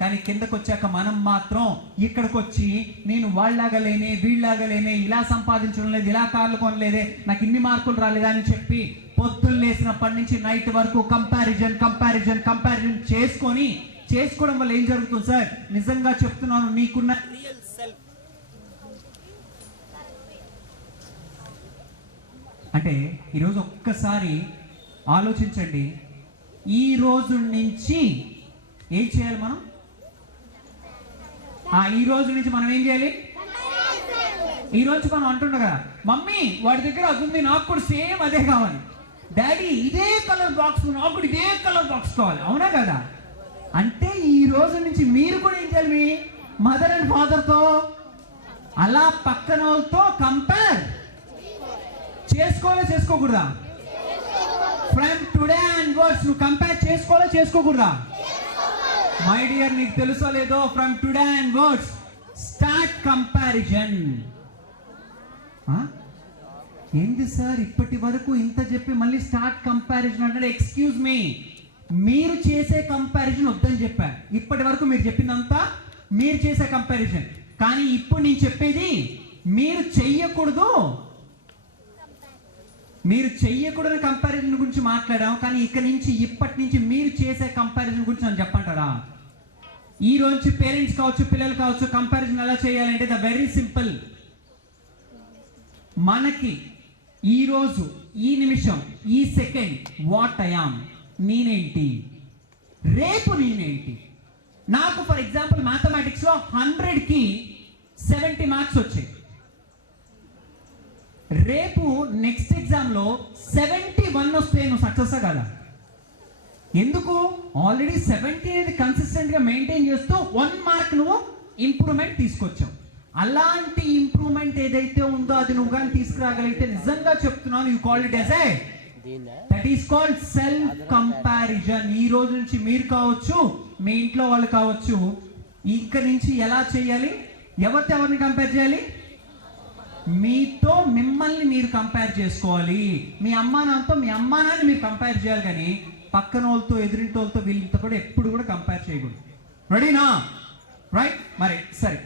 కానీ కిందకు వచ్చాక మనం మాత్రం ఇక్కడికి వచ్చి నేను వాళ్ళలాగా లేనే, వీళ్ళలాగా లేనే, ఇలా సంపాదించడం లేదు, ఇలా కార్లు కొనలేదే, నాకు ఇన్ని మార్కులు రాలేదా అని చెప్పి పొద్దున్న లేసినప్పటి నుంచి నైట్ వరకు కంపారిజన్ చేసుకోవడం వల్ల ఏం జరుగుతుంది సార్? నిజంగా చెప్తున్నాను, నీకున్న రియల్ సెల్ఫ్ అంటే ఈరోజు ఒక్కసారి ఆలోచించండి. ఈ రోజు నుంచి ఏం చేయాలి మనం? ఈ రోజు నుంచి మనం ఏం చేయాలి? ఈ రోజు మనం అంటుండే కదా, మమ్మీ వాడి దగ్గర అది ఉంది, నాకు కూడా సేమ్ అదే కావాలి, డాడీ ఇదే కలర్ బాక్స్, నాకు కూడా ఇదే కలర్ బాక్స్ కావాలి, అవునా కదా? అంటే ఈ రోజు నుంచి మీరు కూడా ఏం చేయాలి? మీ మదర్ అండ్ ఫాదర్తో అలా పక్కన వాళ్ళతో కంపేర్ చేసుకోకూడదా? ఫ్రమ్ టుడే అండ్ వర్డ్స్ నువ్వు కంపేర్ చేసుకోకూడదా? మై డియర్, నీకు తెలుసో లేదో, from today onwards start comparison. ఏంటి సార్ ఇప్పటి వరకు ఇంత చెప్పి మళ్ళీ స్టార్ట్ కంపారిజన్ అంటే? ఎక్స్క్యూజ్ మీ, మీరు చేసే కంపారిజన్ వద్దని చెప్పారు. ఇప్పటి వరకు మీరు చెప్పిందంతా మీరు చేసే కంపారిజన్, కానీ ఇప్పుడు నేను చెప్పేది మీరు చెయ్యకూడదు. మీరు చెయ్యకూడని కంపారిజన్ గురించి మాట్లాడాం, కానీ ఇప్పటి నుంచి మీరు చేసే కంపారిజన్ గురించి నన్ను చెప్పంటారా? ఈ రోజు పేరెంట్స్ కావచ్చు, పిల్లలు కావచ్చు, కంపారిజన్ ఎలా చేయాలంటే ద వెరీ సింపుల్. మనకి ఈ రోజు, ఈ నిమిషం, ఈ సెకండ్ వాట్ ఐ యామ్, నేనేంటి, రేపు నేనేంటి. నాకు ఫర్ ఎగ్జాంపుల్ మ్యాథమెటిక్స్లో 100కి 70 మార్క్స్ వచ్చాయి. రేపు నెక్స్ట్ ఎగ్జామ్లో 71 వస్తే నువ్వు సక్సెస్ కదా? ఎందుకు? ఆల్రెడీ 70 అనేది కన్సిస్టెంట్గా మెయింటైన్ చేస్తూ 1 మార్క్ నువ్వు ఇంప్రూవ్మెంట్ తీసుకొచ్చావు. అలాంటి ఇంప్రూవ్మెంట్ ఏదైతే ఉందో అది నువ్వు కానీ తీసుకురాగలిగితే, నిజంగా చెప్తున్నాను, you call it as that is called self comparison. ఈ రోజు నుంచి మీరు కావచ్చు, మీ ఇంట్లో వాళ్ళు కావచ్చు, ఇక నుంచి ఎలా చేయాలి? ఎవరిని కంపేర్ చేయాలి? మీతో మిమ్మల్ని మీరు కంపేర్ చేసుకోవాలి. మీ అమ్మా నాన్నని మీరు కంపేర్ చేయాలి, కానీ పక్కన వాళ్ళతో, ఎదురింటి వాళ్ళతో, వీళ్ళతో కూడా ఎప్పుడు కూడా కంపేర్ చేయకూడదు. రెడీనా? రైట్, మరి సరే.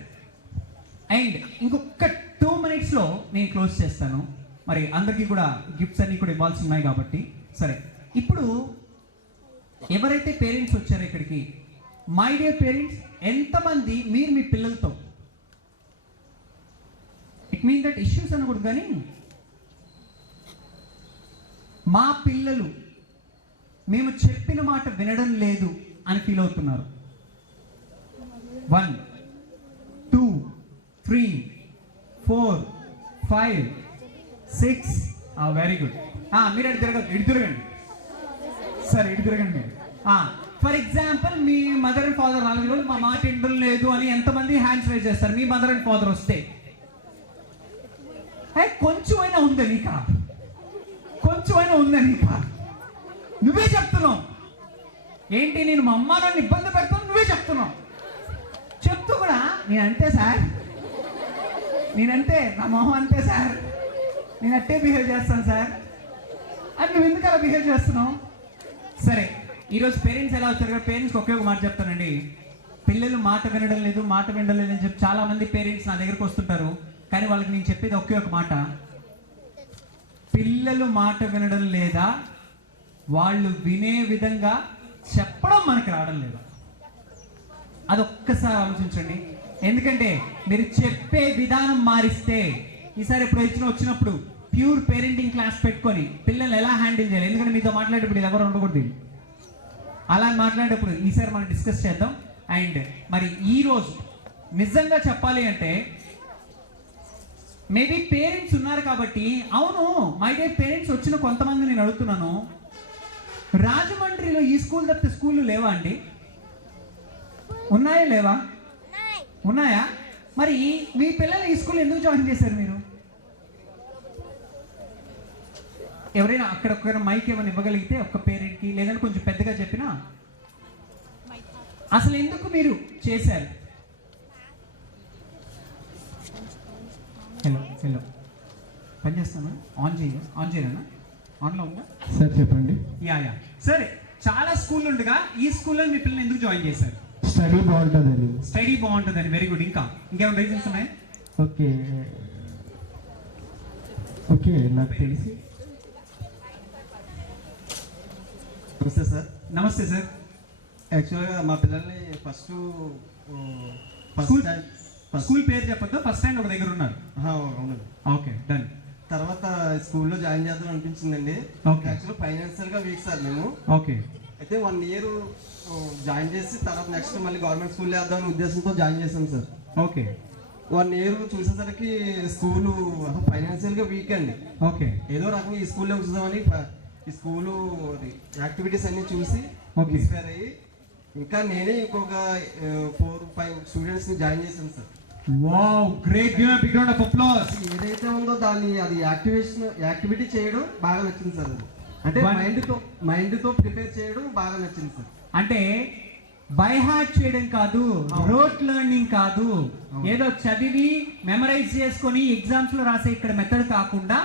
అండ్ ఇంకొక 2 minutesలో నేను క్లోజ్ చేస్తాను. మరి అందరికీ కూడా గిఫ్ట్స్ అన్నీ కూడా ఇవ్వాల్సి ఉన్నాయి కాబట్టి. సరే, ఇప్పుడు ఎవరైతే పేరెంట్స్ వచ్చారో ఇక్కడికి, మై డియర్ పేరెంట్స్, ఎంతమంది మీరు మీ పిల్లలతో, ఇట్ మీన్ దట్ ఇష్యూస్ అనకూడదు కానీ, మా పిల్లలు మేము చెప్పిన మాట వినడం లేదు అని ఫీల్ అవుతున్నారు? 1 2 3 4 5 6. Very good. మీరు అటు తిరగండి సరే, ఇటు తిరగండి మీరు. For example, me mother and father 4 రోజులు మా మాట వినడం లేదు అని ఎంతమంది హ్యాండ్స్ రైజ్ చేస్తారు? మీ మదర్ అండ్ ఫాదర్ వస్తే కొంచెమైనా ఉందా నీకా? కొంచెమైనా ఉందా నీకా? నువ్వే చెప్తున్నావు ఏంటి, నేను మా అమ్మ నన్ను ఇబ్బంది పెడతాను, నువ్వే చెప్తున్నావు. చెప్తూ కూడా నేనంతే సార్, నేనంతే, నా మొహం అంతే సార్, నేను అట్టే బిహేవ్ చేస్తాను సార్ అని నువ్వు ఎందుకు అలా బిహేవ్ చేస్తున్నావు? సరే, ఈరోజు పేరెంట్స్ ఎలా వచ్చారు కదా, పేరెంట్స్కి ఒకే ఒక మాట చెప్తానండి. పిల్లలు మాట వినడం లేదు అని చెప్పి చాలామంది పేరెంట్స్ నా దగ్గరకు వస్తుంటారు. కానీ వాళ్ళకి నేను చెప్పేది ఒకే ఒక మాట, పిల్లలు మాట వినడం లేదా, వాళ్ళు వినే విధంగా చెప్పడం మనకి రావడం లేదా, అదొక్కసారి ఆలోచించండి. ఎందుకంటే మీరు చెప్పే విధానం మారిస్తే, ఈసారి ఎప్పుడు వచ్చినప్పుడు ప్యూర్ పేరెంటింగ్ క్లాస్ పెట్టుకొని పిల్లల్ని ఎలా హ్యాండిల్ చేయాలి, ఎందుకంటే మీతో మాట్లాడేటప్పుడు ఇది ఎవరు ఉండకూడదు, అలా మాట్లాడేటప్పుడు ఈసారి మనం డిస్కస్ చేద్దాం. అండ్ మరి ఈరోజు నిజంగా చెప్పాలి అంటే, మేబీ పేరెంట్స్ ఉన్నారు కాబట్టి, అవును మై డే పేరెంట్స్ వచ్చిన కొంతమంది నేను అడుగుతున్నాను, రాజమండ్రిలో ఈ స్కూల్ తప్పితే స్కూళ్ళు లేవా అండి? ఉన్నాయా లేవా? ఉన్నాయా? మరి మీ పిల్లలు ఈ స్కూల్ ఎందుకు జాయిన్ చేశారు మీరు? ఎవరైనా అక్కడ ఒక్క మైక్ ఏమైనా ఇవ్వగలిగితే ఒక్క పేరెంట్కి, లేదంటే కొంచెం పెద్దగా చెప్పినా, అసలు ఎందుకు మీరు చేశారు? హలో పనిచేస్తాను, ఆన్ చేయనా? ఆన్లో ఉందా సార్? చెప్పండి. యా సరే, చాలా స్కూల్ ఉండగా ఈ స్కూల్లో మీ పిల్లల్ని ఎందుకు జాయిన్ చేశారు? స్టడీ బాగుంటుందని. స్టడీ బాగుంటుందని. Very good. ఇంకేమైనా రీజన్స్ ఉన్నాయా? ఓకే నాకు తెలిసి. నమస్తే సార్. నమస్తే సార్. యాక్చువల్గా మా పిల్లల్ని ఫస్ట్ స్కూల్ పేరు చెప్పొద్దు, ఫస్ట్ టైం ఒక దగ్గర ఉన్నారు. అవునండి. Okay done. తర్వాత స్కూల్లో జాయిన్ చేద్దాం అనిపించిందండి. Okay. యాక్చువల్గా ఫైనాన్షియల్గా వీక్ సార్ మేము. ఓకే. అయితే 1 year జాయిన్ చేసి తర్వాత నెక్స్ట్ మళ్ళీ గవర్నమెంట్ స్కూల్ వేద్దామనే ఉద్దేశంతో జాయిన్ చేశాం సార్. ఓకే. 1 year చూసేసరికి స్కూలు ఫైనాన్షియల్గా వీక్ అండి. ఓకే. ఏదో రకంగా ఈ స్కూల్లో ఉంచుదామని ఈ స్కూలు యాక్టివిటీస్ అన్ని చూసి Okay. ఇన్స్పైర్ అయ్యి ఇంకా నేనే ఇంకొక 4-5 స్టూడెంట్స్ని జాయిన్ చేశాను sir. Wow, great. Give a big round of applause. ఏదైతే ఉందో దాన్ని అది యాక్టివిటీ చేయడం బాగా నచ్చింది సార్. అది అంటే మైండ్తో ప్రిపేర్ చేయడం బాగా నచ్చింది సార్. అంటే బై హార్ట్ చేయడం కాదు, రోట్ లెర్నింగ్ కాదు, ఏదో చదివి మెమరైజ్ చేసుకొని ఎగ్జామ్స్ లో రాసే ఇక్కడ మెథడ్ కాకుండా,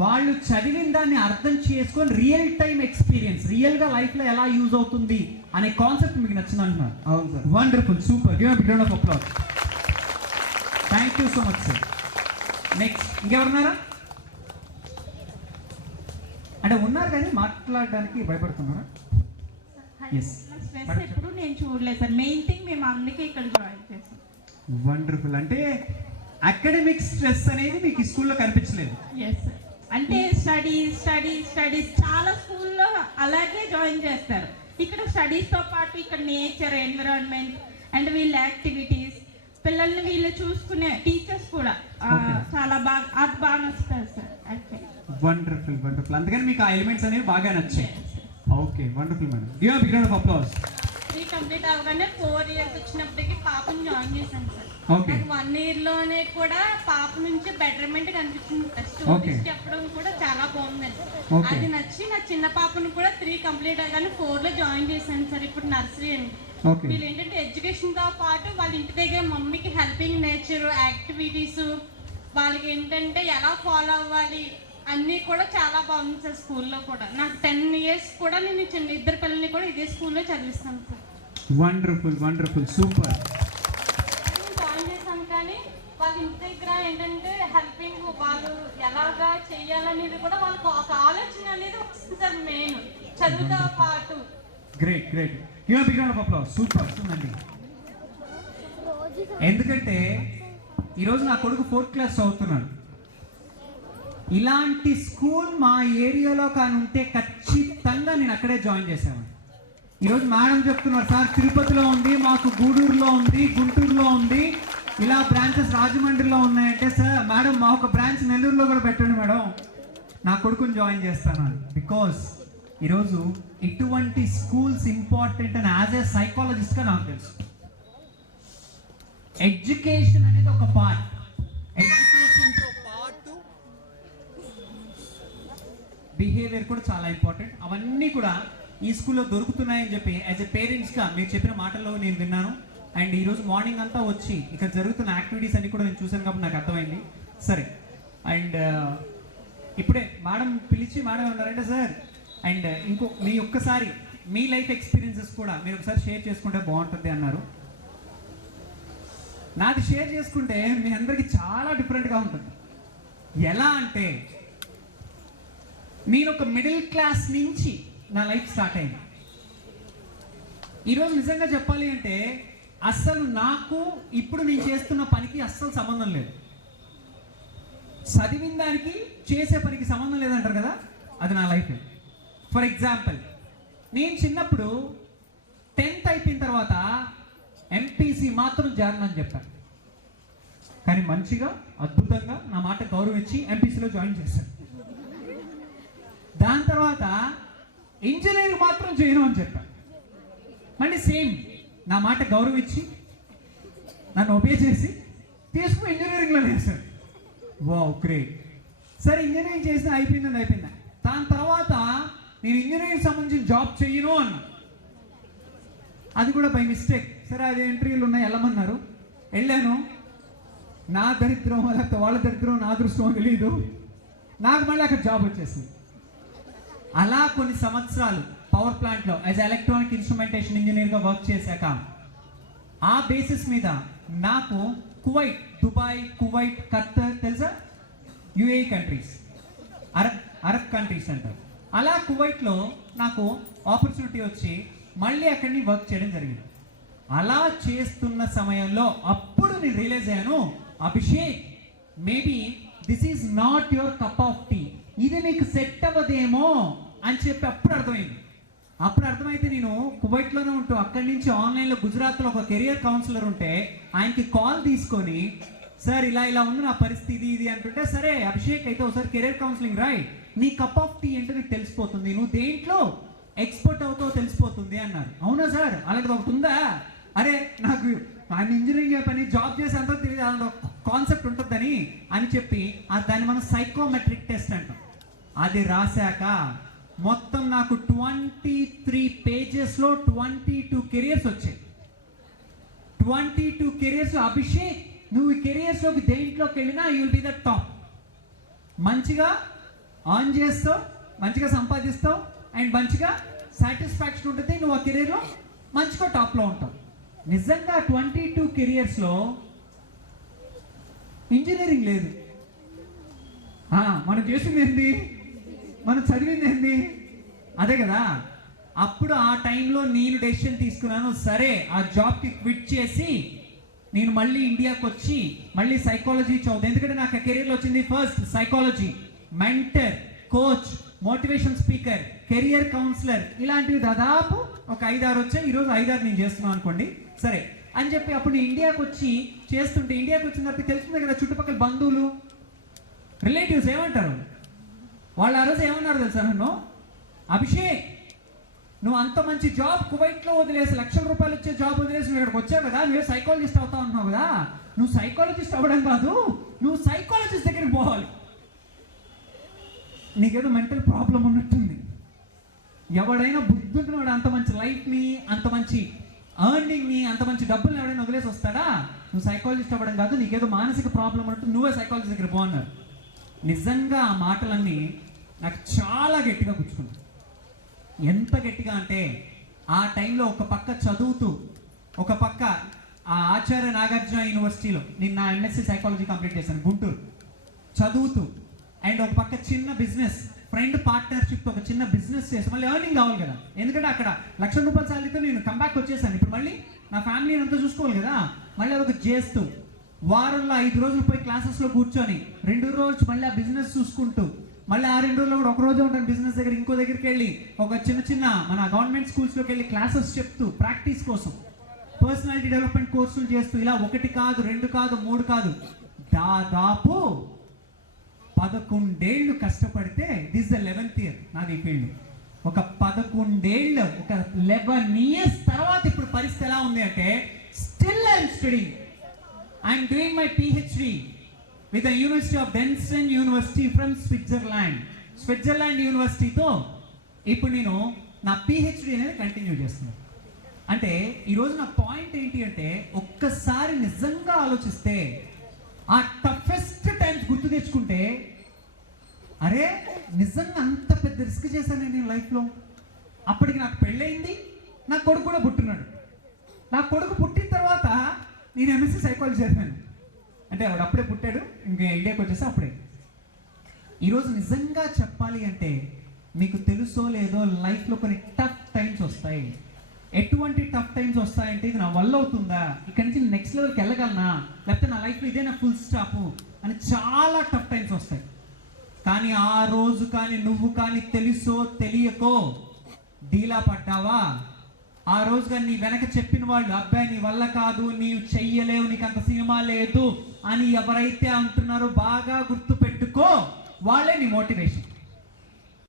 వాళ్ళు చదివిన దాన్ని అర్థం చేసుకొని రియల్ టైమ్ ఎక్స్పీరియన్స్, రియల్ గా లైఫ్ లో ఎలా యూజ్ అవుతుంది అనే కాన్సెప్ట్ మీకు నచ్చింది అంటున్నారు. అవును sir. Wonderful, super. Give a big round of applause. Thank you so much sir. Next ఇంకెవరున్నారా? అంటే ఉన్నారు కానీ మాట్లాడడానికి భయపడుతున్నారా? ఎస్. స్ట్రెస్ ఎప్పుడు నేను చూడలేదు సార్. మెయిన్ థింగ్ మేము అందుకే ఇక్కడ జాయిన్ చేసాం. వండర్ఫుల్. అంటే అకాడమిక్ స్ట్రెస్ అనేది మీకు స్కూల్లో కనిపించలేదు? Yes sir. అంటే స్టడీస్ చాలా స్కూల్లో అలాగే జాయిన్ చేస్తారు. ఇక్కడ స్టడీస్తో పాటు ఇక్కడ నేచర్, ఎన్విరాన్మెంట్ అండ్ వీళ్ళ యాక్టివిటీస్, పిల్లల్ని వీళ్ళు చూసుకునే టీచర్స్ కూడా చాలా బాగా, అది బాగా నచ్చుతుంది సార్ యాక్చువల్లీ. వండర్ఫుల్. అందుకని మీకు ఆ ఎలిమెంట్స్ అనేవి బాగా నచ్చాయి. Okay, wonderful madam. Give a big round of applause. 3 complete అవగానే 4 years వచ్చినప్పటికి పాపని జాయిన్ చేశాను సార్. ఓకే. 1 year లోనే కూడా పాప నుంచి బెటర్మెంట్ కనిపించింది. Okay. స్టోరీస్ చెప్పడం కూడా చాలా బాగుందండి. Okay. అది నచ్చి నా చిన్న పాపను కూడా 3 కంప్లీట్ అవగానే 4 లో జాయిన్ చేశాను సార్. ఇప్పుడు నర్సరీ అండి. ఓకే. వీళ్ళు ఏంటంటే ఎడ్యుకేషన్ తో పాటు వాళ్ళ ఇంటి దగ్గర మమ్మీకి హెల్పింగ్ నేచర్, యాక్టివిటీస్, వాళ్ళకి ఏంటంటే ఎలా ఫాలో అవ్వాలి అన్నీ కూడా చాలా బాగుంది సార్. స్కూల్లో కూడా నాకు 10 years కూడా నేను ఇద్దరు పిల్లల్ని కూడా ఇదే స్కూల్లో చదివిస్తాను సార్. Wonderful, super. జాయిన్ చేశాను కానీ వాళ్ళ ఇంటి దగ్గర ఏంటంటే హెల్పింగ్, వాళ్ళు ఎలాగా చేయాలనేది కూడా వాళ్ళకి ఒక ఆలోచన అనేది వస్తుంది సార్. మెయిన్ చదువుతో పాటు. Great. Give big round of applause. Super వస్తుందండి. ఎందుకంటే ఈరోజు నా కొడుకు 4th క్లాస్ చదువుతున్నాడు. ఇలాంటి స్కూల్ మా ఏరియాలో కానీ ఉంటే ఖచ్చితంగా నేను అక్కడే జాయిన్ చేశాను. ఈరోజు మేడం చెప్తున్నారు, సార్ తిరుపతిలో ఉంది, మాకు గూడూరులో ఉంది, గుంటూరులో ఉంది, ఇలా బ్రాంచెస్ రాజమండ్రిలో ఉన్నాయంటే, సార్ మేడం మా ఒక బ్రాంచ్ నెల్లూరులో కూడా పెట్టండి మేడం, నా కొడుకుని జాయిన్ చేస్తాను. బికాస్ ఈరోజు ఇటువంటి స్కూల్స్ ఇంపార్టెంట్ అని యాజ్ ఏ సైకాలజిస్ట్గా నాకు తెలుసు. ఎడ్యుకేషన్ అనేది ఒక పార్ట్. ఎడ్యుకేషన్తో పాటు బిహేవియర్ కూడా చాలా ఇంపార్టెంట్. అవన్నీ కూడా ఈ స్కూల్లో దొరుకుతున్నాయని చెప్పి యాజ్ ఎ పేరెంట్స్గా మీరు చెప్పిన మాటల్లో నేను విన్నాను. అండ్ ఈరోజు మార్నింగ్ అంతా వచ్చి ఇక్కడ జరుగుతున్న యాక్టివిటీస్ అన్ని కూడా నేను చూశాను కాబట్టి నాకు అర్థమైంది. సరే, అండ్ ఇప్పుడే మేడం పిలిచి మేడం అన్నారంటే, సార్ అండ్ ఇంకో మీ ఒక్కసారి మీ లైఫ్ ఎక్స్పీరియన్సెస్ కూడా మీరు ఒకసారి షేర్ చేసుకుంటే బాగుంటుంది అన్నారు. నాది షేర్ చేసుకుంటే మీ అందరికీ చాలా డిఫరెంట్గా ఉంటుంది. ఎలా అంటే, నేను ఒక మిడిల్ క్లాస్ నుంచి నా లైఫ్ స్టార్ట్ అయింది. ఈరోజు నిజంగా చెప్పాలి అంటే అస్సలు నాకు ఇప్పుడు నేను చేస్తున్న పనికి అస్సలు సంబంధం లేదు. చదివిన దానికి చేసే పనికి సంబంధం లేదంటారు కదా, అది నా లైఫ్. ఫర్ ఎగ్జాంపుల్, నేను చిన్నప్పుడు 10th అయిపోయిన తర్వాత ఎంపీసీ మాత్రం చేరనని చెప్పాను. కానీ మంచిగా అద్భుతంగా నా మాట గౌరవించి ఎంపీసీలో జాయిన్ చేశాను. దాని తర్వాత ఇంజనీరింగ్ మాత్రం చేయను అని చెప్పాను. మళ్ళీ సేమ్ నా మాట గౌరవించి నన్ను ఒబే చేసి తీసుకుని ఇంజనీరింగ్లో వేశాను. Wow, great. సరే, ఇంజనీరింగ్ చేసిన అయిపోయిందా. దాని తర్వాత నేను ఇంజనీరింగ్ సంబంధించిన జాబ్ చెయ్యను అన్నా. అది కూడా బై మిస్టేక్. సరే, అది ఇంటర్వ్యూలు ఉన్నాయి, వెళ్ళమన్నారు, వెళ్ళాను. నా దరిద్రం లేకపోతే వాళ్ళ దరిద్రం నా దృష్టం తెలియదు, నాకు మళ్ళీ అక్కడ జాబ్ వచ్చేసింది. అలా కొన్ని సంవత్సరాలు పవర్ ప్లాంట్లో యాజ్ ఎలక్ట్రానిక్ ఇన్స్ట్రుమెంటేషన్ ఇంజనీర్గా వర్క్ చేశాక ఆ బేసిస్ మీద నాకు కువైట్, దుబాయ్, కువైట్, ఖత్తర్ తెలుసా, యుఏఈ కంట్రీస్, అరబ్ కంట్రీస్ అంటారు. అలా కువైట్లో నాకు ఆపర్చునిటీ వచ్చి మళ్ళీ అక్కడిని వర్క్ చేయడం జరిగింది. అలా చేస్తున్న సమయంలో అప్పుడు నేను రియలైజ్ అయ్యాను, Abhishek maybe this is not your cup of tea, ఇది నీకు సెట్ అవ్వదేమో అని చెప్పి అప్పుడు అర్థమైంది. అప్పుడు అర్థమైతే నేను కువైట్లోనే ఉంటూ అక్కడి నుంచి ఆన్లైన్లో గుజరాత్లో ఒక కెరియర్ కౌన్సిలర్ ఉంటే ఆయనకి కాల్ తీసుకొని, సార్ ఇలా ఉంది నా పరిస్థితి ఇది అంటుంటే, సరే అభిషేక్ అయితే ఒకసారి కెరియర్ కౌన్సిలింగ్ రాయ్, నీ కప్ ఆఫ్ టీ ఏంటో నీకు తెలిసిపోతుంది, నువ్వు దేంట్లో ఎక్స్పర్ట్ అవుతావో తెలిసిపోతుంది అన్నారు. అవునా సార్, అలాంటిది ఒకటి ఉందా? అరే నాకు ఆయన ఇంజనీరింగ్ పని జాబ్ చేసే అంతా తెలియదు, అలాంటి కాన్సెప్ట్ ఉంటుందని అని చెప్పి దాన్ని మనం సైకోమెట్రిక్ టెస్ట్ అంటాం. అది రాశాక మొత్తం నాకు 23 పేజెస్లో 22 కెరియర్స్ వచ్చాయి. 22 కెరియర్స్. అభిషేక్ నువ్వు ఈ కెరియర్స్లోకి దేంట్లోకి వెళ్ళినా you will be the top. మంచిగా ఆన్ చేస్తావు, మంచిగా సంపాదిస్తావు, అండ్ మంచిగా సాటిస్ఫాక్షన్ ఉంటుంది, నువ్వు ఆ కెరియర్లో మంచిగా టాప్లో ఉంటావు. నిజంగా 22 కెరియర్స్లో ఇంజనీరింగ్ లేదు. మనం చేసింది ఏంటి, మనం చదివింది ఏంటి, అదే కదా. అప్పుడు ఆ టైంలో నేను డెసిషన్ తీసుకున్నాను, సరే ఆ జాబ్కి క్విట్ చేసి నేను మళ్ళీ ఇండియాకి వచ్చి మళ్ళీ సైకాలజీ చదువు. ఎందుకంటే నాకు ఆ కెరీర్లో వచ్చింది first psychology, mentor, coach, motivation speaker, career councillor, ఇలాంటివి దాదాపు ఒక 5-6 వచ్చాయి. ఈరోజు 5-6 నేను చేస్తున్నాను అనుకోండి. సరే అని చెప్పి అప్పుడు నేను ఇండియాకి వచ్చి చేస్తుంటే, ఇండియాకి వచ్చిన తర్వాత తెలిసిందే కదా చుట్టుపక్కల బంధువులు, రిలేటివ్స్ ఏమంటారు, వాళ్ళు ఆ రోజు ఏమన్నారు తెలుసా నన్ను, అభిషేక్ నువ్వు అంత మంచి జాబ్ కువైట్లో వదిలేసి లక్షల రూపాయలు వచ్చే జాబ్ వదిలేసి నువ్వు ఇక్కడికి వచ్చావు కదా, నువ్వు సైకాలజిస్ట్ అవుతావు అంటున్నావు కదా, నువ్వు సైకాలజిస్ట్ అవ్వడం కాదు, నువ్వు సైకాలజిస్ట్ దగ్గరికి పోవాలి, నీకేదో మెంటల్ ప్రాబ్లం ఉన్నట్టుంది. ఎవడైనా బుద్ధుంటున్నాడు అంత మంచి లైఫ్ని, అంత మంచి ఎర్నింగ్ని, అంత మంచి డబ్బులు ఎవడైనా వదిలేసి వస్తాడా? నువ్వు సైకాలజిస్ట్ అవ్వడం కాదు, నీకేదో మానసిక ప్రాబ్లం ఉన్నట్టు, నువ్వే సైకాలజిస్ట్ దగ్గర పో అన్నారు. నిజంగా ఆ మాటలన్నీ నాకు చాలా గట్టిగా గుచ్చుకున్నాయి. ఎంత గట్టిగా అంటే ఆ టైంలో ఒక పక్క చదువుతూ, ఒక పక్క ఆ ఆచార్య నాగార్జున యూనివర్సిటీలో నేను నా MSc సైకాలజీ కంప్లీట్ చేశాను గుంటూరు, చదువుతూ, అండ్ ఒక పక్క చిన్న బిజినెస్ ఫ్రెండ్ పార్ట్నర్షిప్ ఒక చిన్న బిజినెస్ చేసి మళ్ళీ ఎర్నింగ్ కావాలి కదా, ఎందుకంటే అక్కడ 1,00,000 రూపాయల శాలరీతో నేను కంబ్యాక్ వచ్చేసాను, ఇప్పుడు మళ్ళీ నా ఫ్యామిలీని అంతా చూసుకోవాలి కదా. మళ్ళీ అదొక చేస్తూ వారంలో 5 రోజులు పోయి క్లాసెస్లో కూర్చొని 2 రోజులు మళ్ళీ ఆ బిజినెస్ చూసుకుంటూ మళ్ళీ ఆ 2 రోజుల్లో కూడా ఒక రోజు ఉంటాను బిజినెస్ దగ్గర, ఇంకో దగ్గరికి వెళ్ళి ఒక చిన్న మన గవర్నమెంట్ స్కూల్స్లోకి వెళ్ళి క్లాసెస్ చెప్తూ ప్రాక్టీస్ కోసం పర్సనాలిటీ డెవలప్మెంట్ కోర్సులు చేస్తూ ఇలా 1 కాదు 2 కాదు 3 కాదు దాదాపు 11 ఏళ్ళు కష్టపడితే దిస్ ద 11th ఇయర్ నాది ఈ ఫీల్డ్. ఒక 11 ఏళ్ళు, ఒక 11 years తర్వాత ఇప్పుడు పరిస్థితి ఎలా ఉంది అంటే still I'm studying. I'm doing my PhD with the university of Denson university from Switzerland యూనివర్సిటీతో ఇప్పుడు నేను నా PhD అనేది కంటిన్యూ చేస్తున్నాను. అంటే ఈరోజు నా పాయింట్ ఏంటి అంటే ఒక్కసారి నిజంగా ఆలోచిస్తే ఆ టఫెస్ట్ టైమ్స్ గుర్తు తెచ్చుకుంటే అరే నిజంగా అంత పెద్ద రిస్క్ చేశాను నేను లైఫ్లో. అప్పటికి నాకు పెళ్ళయింది, నా కొడుకు కూడా పుట్టినాడు. నా కొడుకు పుట్టిన తర్వాత నేను MSc సైకాలజీ చదివాను. అంటే వాడు అప్పుడే పుట్టాడు, ఇంకా ఇండియాకి వచ్చేసి అప్పుడే. ఈరోజు నిజంగా చెప్పాలి అంటే మీకు తెలుసో లేదో లైఫ్లో కొన్ని టఫ్ టైమ్స్ వస్తాయి. ఎటువంటి టఫ్ టైమ్స్ వస్తాయంటే ఇది నా వల్ల అవుతుందా, ఇక్కడి నుంచి నెక్స్ట్ లెవెల్కి వెళ్ళగలనా, లేకపోతే నా లైఫ్లో ఇదే నా ఫుల్ స్టాప్ అని చాలా టఫ్ టైమ్స్ వస్తాయి. కానీ ఆ రోజు కానీ నువ్వు కానీ తెలుసో తెలియకో డీలా పడ్డావా, ఆ రోజు కానీ నీ వెనక చెప్పిన వాళ్ళు అబ్బాయి నీ వల్ల కాదు, నీవు చెయ్యలేవు, నీకు అంత సినిమా లేదు అని ఎవరైతే అంటున్నారో బాగా గుర్తు పెట్టుకో, వాళ్ళే నీ మోటివేషన్.